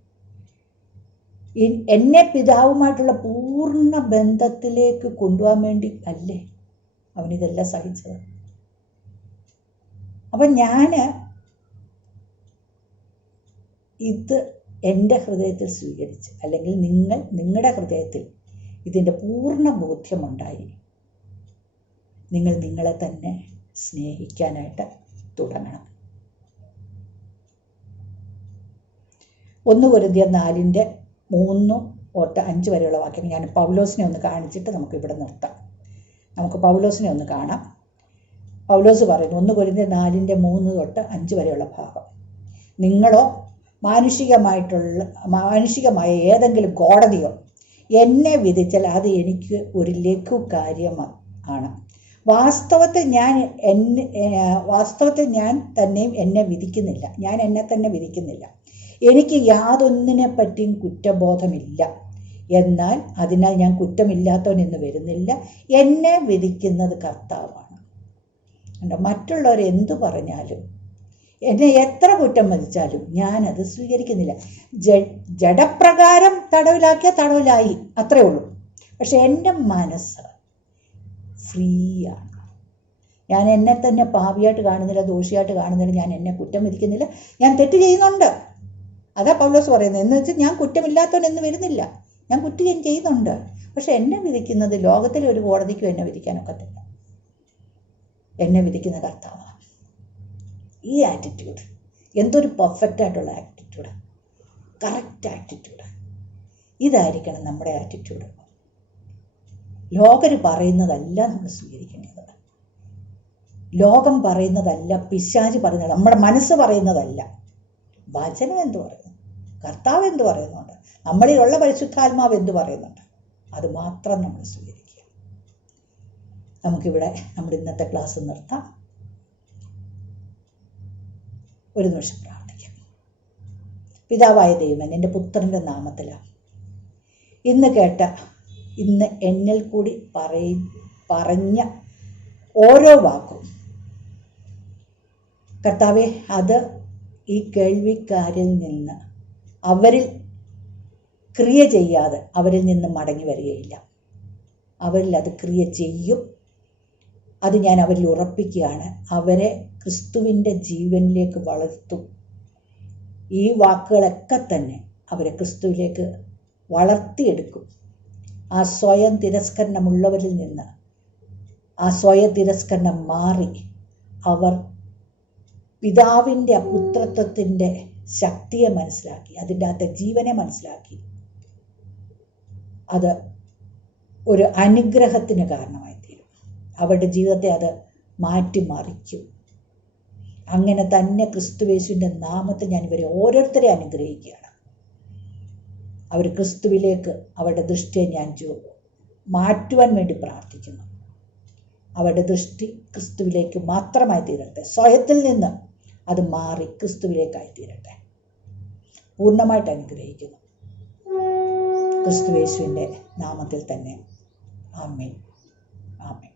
എന്നെ പിതാവുമായിട്ടുള്ള പൂർണ്ണ ബന്ധത്തിലേക്ക് കൊണ്ടുപോകാൻ വേണ്ടി അല്ലേ അവനിതെല്ലാം സഹിച്ചത്? അപ്പം ഞാൻ ഇത് എൻ്റെ ഹൃദയത്തിൽ സ്വീകരിച്ച്, അല്ലെങ്കിൽ നിങ്ങളുടെ ഹൃദയത്തിൽ ഇതിൻ്റെ പൂർണ്ണ ബോധ്യമുണ്ടായി, നിങ്ങൾ നിങ്ങളെ തന്നെ സ്നേഹിക്കാനായിട്ട് തുടങ്ങണം. 1 കൊരിന്ത്യർ 4:3-5 വരെയുള്ള വാക്യം ഞാൻ പൗലോസിനെ ഒന്ന് കാണിച്ചിട്ട് നമുക്ക് ഇവിടെ നിർത്താം. നമുക്ക് പൗലോസിനെ ഒന്ന് കാണാം. പൗലോസ് പറയുന്നു 1 കൊരിന്ത്യർ 4:3-5 വരെയുള്ള ഭാഗം, നിങ്ങളോ മാനുഷികമായ ഏതെങ്കിലും കോടതിയോ എന്നെ വിധിച്ചാൽ അത് എനിക്ക് ഒരു ലഘു കാര്യമാണ്. വാസ്തവത്തിൽ ഞാൻ തന്നെയും എന്നെ വിധിക്കുന്നില്ല, ഞാൻ എന്നെ തന്നെ വിധിക്കുന്നില്ല. എനിക്ക് യാതൊന്നിനെ പറ്റിയും കുറ്റബോധമില്ല. എന്നാൽ അതിനാൽ ഞാൻ കുറ്റമില്ലാത്തവൻ എന്ന് വരുന്നില്ല. എന്നെ വിധിക്കുന്നത് കർത്താവാണ്. മറ്റുള്ളവർ എന്തു പറഞ്ഞാലും, എന്നെ എത്ര കുറ്റം വിധിച്ചാലും ഞാനത് സ്വീകരിക്കുന്നില്ല. ജഡപ്രകാരം തടവിലാക്കിയ തടവിലായി, അത്രേ ഉള്ളൂ. പക്ഷെ എൻ്റെ മനസ്സ് ഫ്രീ ആണ്. ഞാൻ എന്നെ തന്നെ പാപിയായിട്ട് കാണുന്നില്ല, ദോഷിയായിട്ട് കാണുന്നില്ല. ഞാൻ എന്നെ കുറ്റം വിധിക്കുന്നില്ല. ഞാൻ തെറ്റ് ചെയ്യുന്നുണ്ട്, അതാ പൗലോസ് പറയുന്നത്. എന്ന് വെച്ചാൽ ഞാൻ കുറ്റമില്ലാത്തവൻ എന്ന് വരുന്നില്ല, ഞാൻ കുറ്റം ചെയ്യുന്നുണ്ട്. പക്ഷെ എന്നെ വിധിക്കുന്നത് ലോകത്തിലെ ഒരു കോടതിക്കും എന്നെ വിധിക്കാനൊക്കത്തില്ല. എന്നെ വിധിക്കുന്ന കർത്താവാണ്. ഈ ആറ്റിറ്റ്യൂഡ് എന്തൊരു പെർഫെക്റ്റ് ആയിട്ടുള്ള ആറ്റിറ്റ്യൂഡ്, കറക്റ്റ് ആറ്റിറ്റ്യൂഡ്. ഇതായിരിക്കണം നമ്മുടെ ആറ്റിറ്റ്യൂഡ്. ലോകർ പറയുന്നതല്ല നമ്മൾ സ്വീകരിക്കേണ്ടത്. ലോകം പറയുന്നതല്ല, പിശാച് പറയുന്നത്, നമ്മുടെ മനസ്സ് പറയുന്നതല്ല. വചനം എന്ത് പറയുന്നു, കർത്താവ് എന്ത് പറയുന്നുണ്ട്, നമ്മളിലുള്ള പരിശുദ്ധാത്മാവ് എന്ത് പറയുന്നുണ്ട്, അത് മാത്രം നമ്മൾ സ്വീകരിക്കുക. നമുക്കിവിടെ നമ്മുടെ ഇന്നത്തെ ക്ലാസ് നിർത്താം. ഒരു നിമിഷം പ്രാർത്ഥിക്കാം. പിതാവായ ദൈവമേ, എൻ്റെ പുത്രൻ്റെ നാമത്തിലാണ് ഇന്ന് എന്നിൽ കൂടി പറഞ്ഞ ഓരോ വാക്കും കർത്താവെ, അത് ഈ കേൾവിക്കാരിൽ നിന്ന് അവരിൽ ക്രിയ ചെയ്യാതെ അവരിൽ നിന്ന് മടങ്ങി വരികയില്ല. അവരിൽ അത് ക്രിയ ചെയ്യും. അത് ഞാൻ അവരിൽ ഉറപ്പിക്കുകയാണ്. അവരെ ക്രിസ്തുവിൻ്റെ ജീവനിലേക്ക് വളർത്തും. ഈ വാക്കുകളൊക്കെ തന്നെ അവരെ ക്രിസ്തുവിലേക്ക് വളർത്തിയെടുക്കും. ആ സ്വയം തിരസ്കരണമുള്ളവരിൽ നിന്ന് ആ സ്വയം തിരസ്കരണം മാറി അവർ പിതാവിൻ്റെ പുത്രത്വത്തിൻ്റെ ശക്തിയെ മനസ്സിലാക്കി, അതിൻ്റെ അകത്തെ ജീവനെ മനസ്സിലാക്കി, അത് ഒരു അനുഗ്രഹത്തിന് കാരണമായി തീരും. അവരുടെ ജീവിതത്തെ അത് മാറ്റിമറിക്കും. അങ്ങനെ തന്നെ ക്രിസ്തുയേശുവിൻ്റെ നാമത്തിൽ ഞാൻ ഇവരെ ഓരോരുത്തരെ അനുഗ്രഹിക്കുകയാണ്. അവർ ക്രിസ്തുവിലേക്ക് അവരുടെ ദൃഷ്ടിയെ ഞാൻ മാറ്റുവാൻ വേണ്ടി പ്രാർത്ഥിക്കുന്നു. അവരുടെ ദൃഷ്ടി ക്രിസ്തുവിലേക്ക് മാത്രമായി തീരട്ടെ. സ്വയത്തിൽ നിന്ന് അത് മാറി ക്രിസ്തുവിലേക്കായി തീരട്ടെ. പൂർണ്ണമായിട്ട് അനുഗ്രഹിക്കുന്നു ക്രിസ്തുയേശുവിൻ്റെ നാമത്തിൽ തന്നെ. ആമേൻ, ആമേൻ.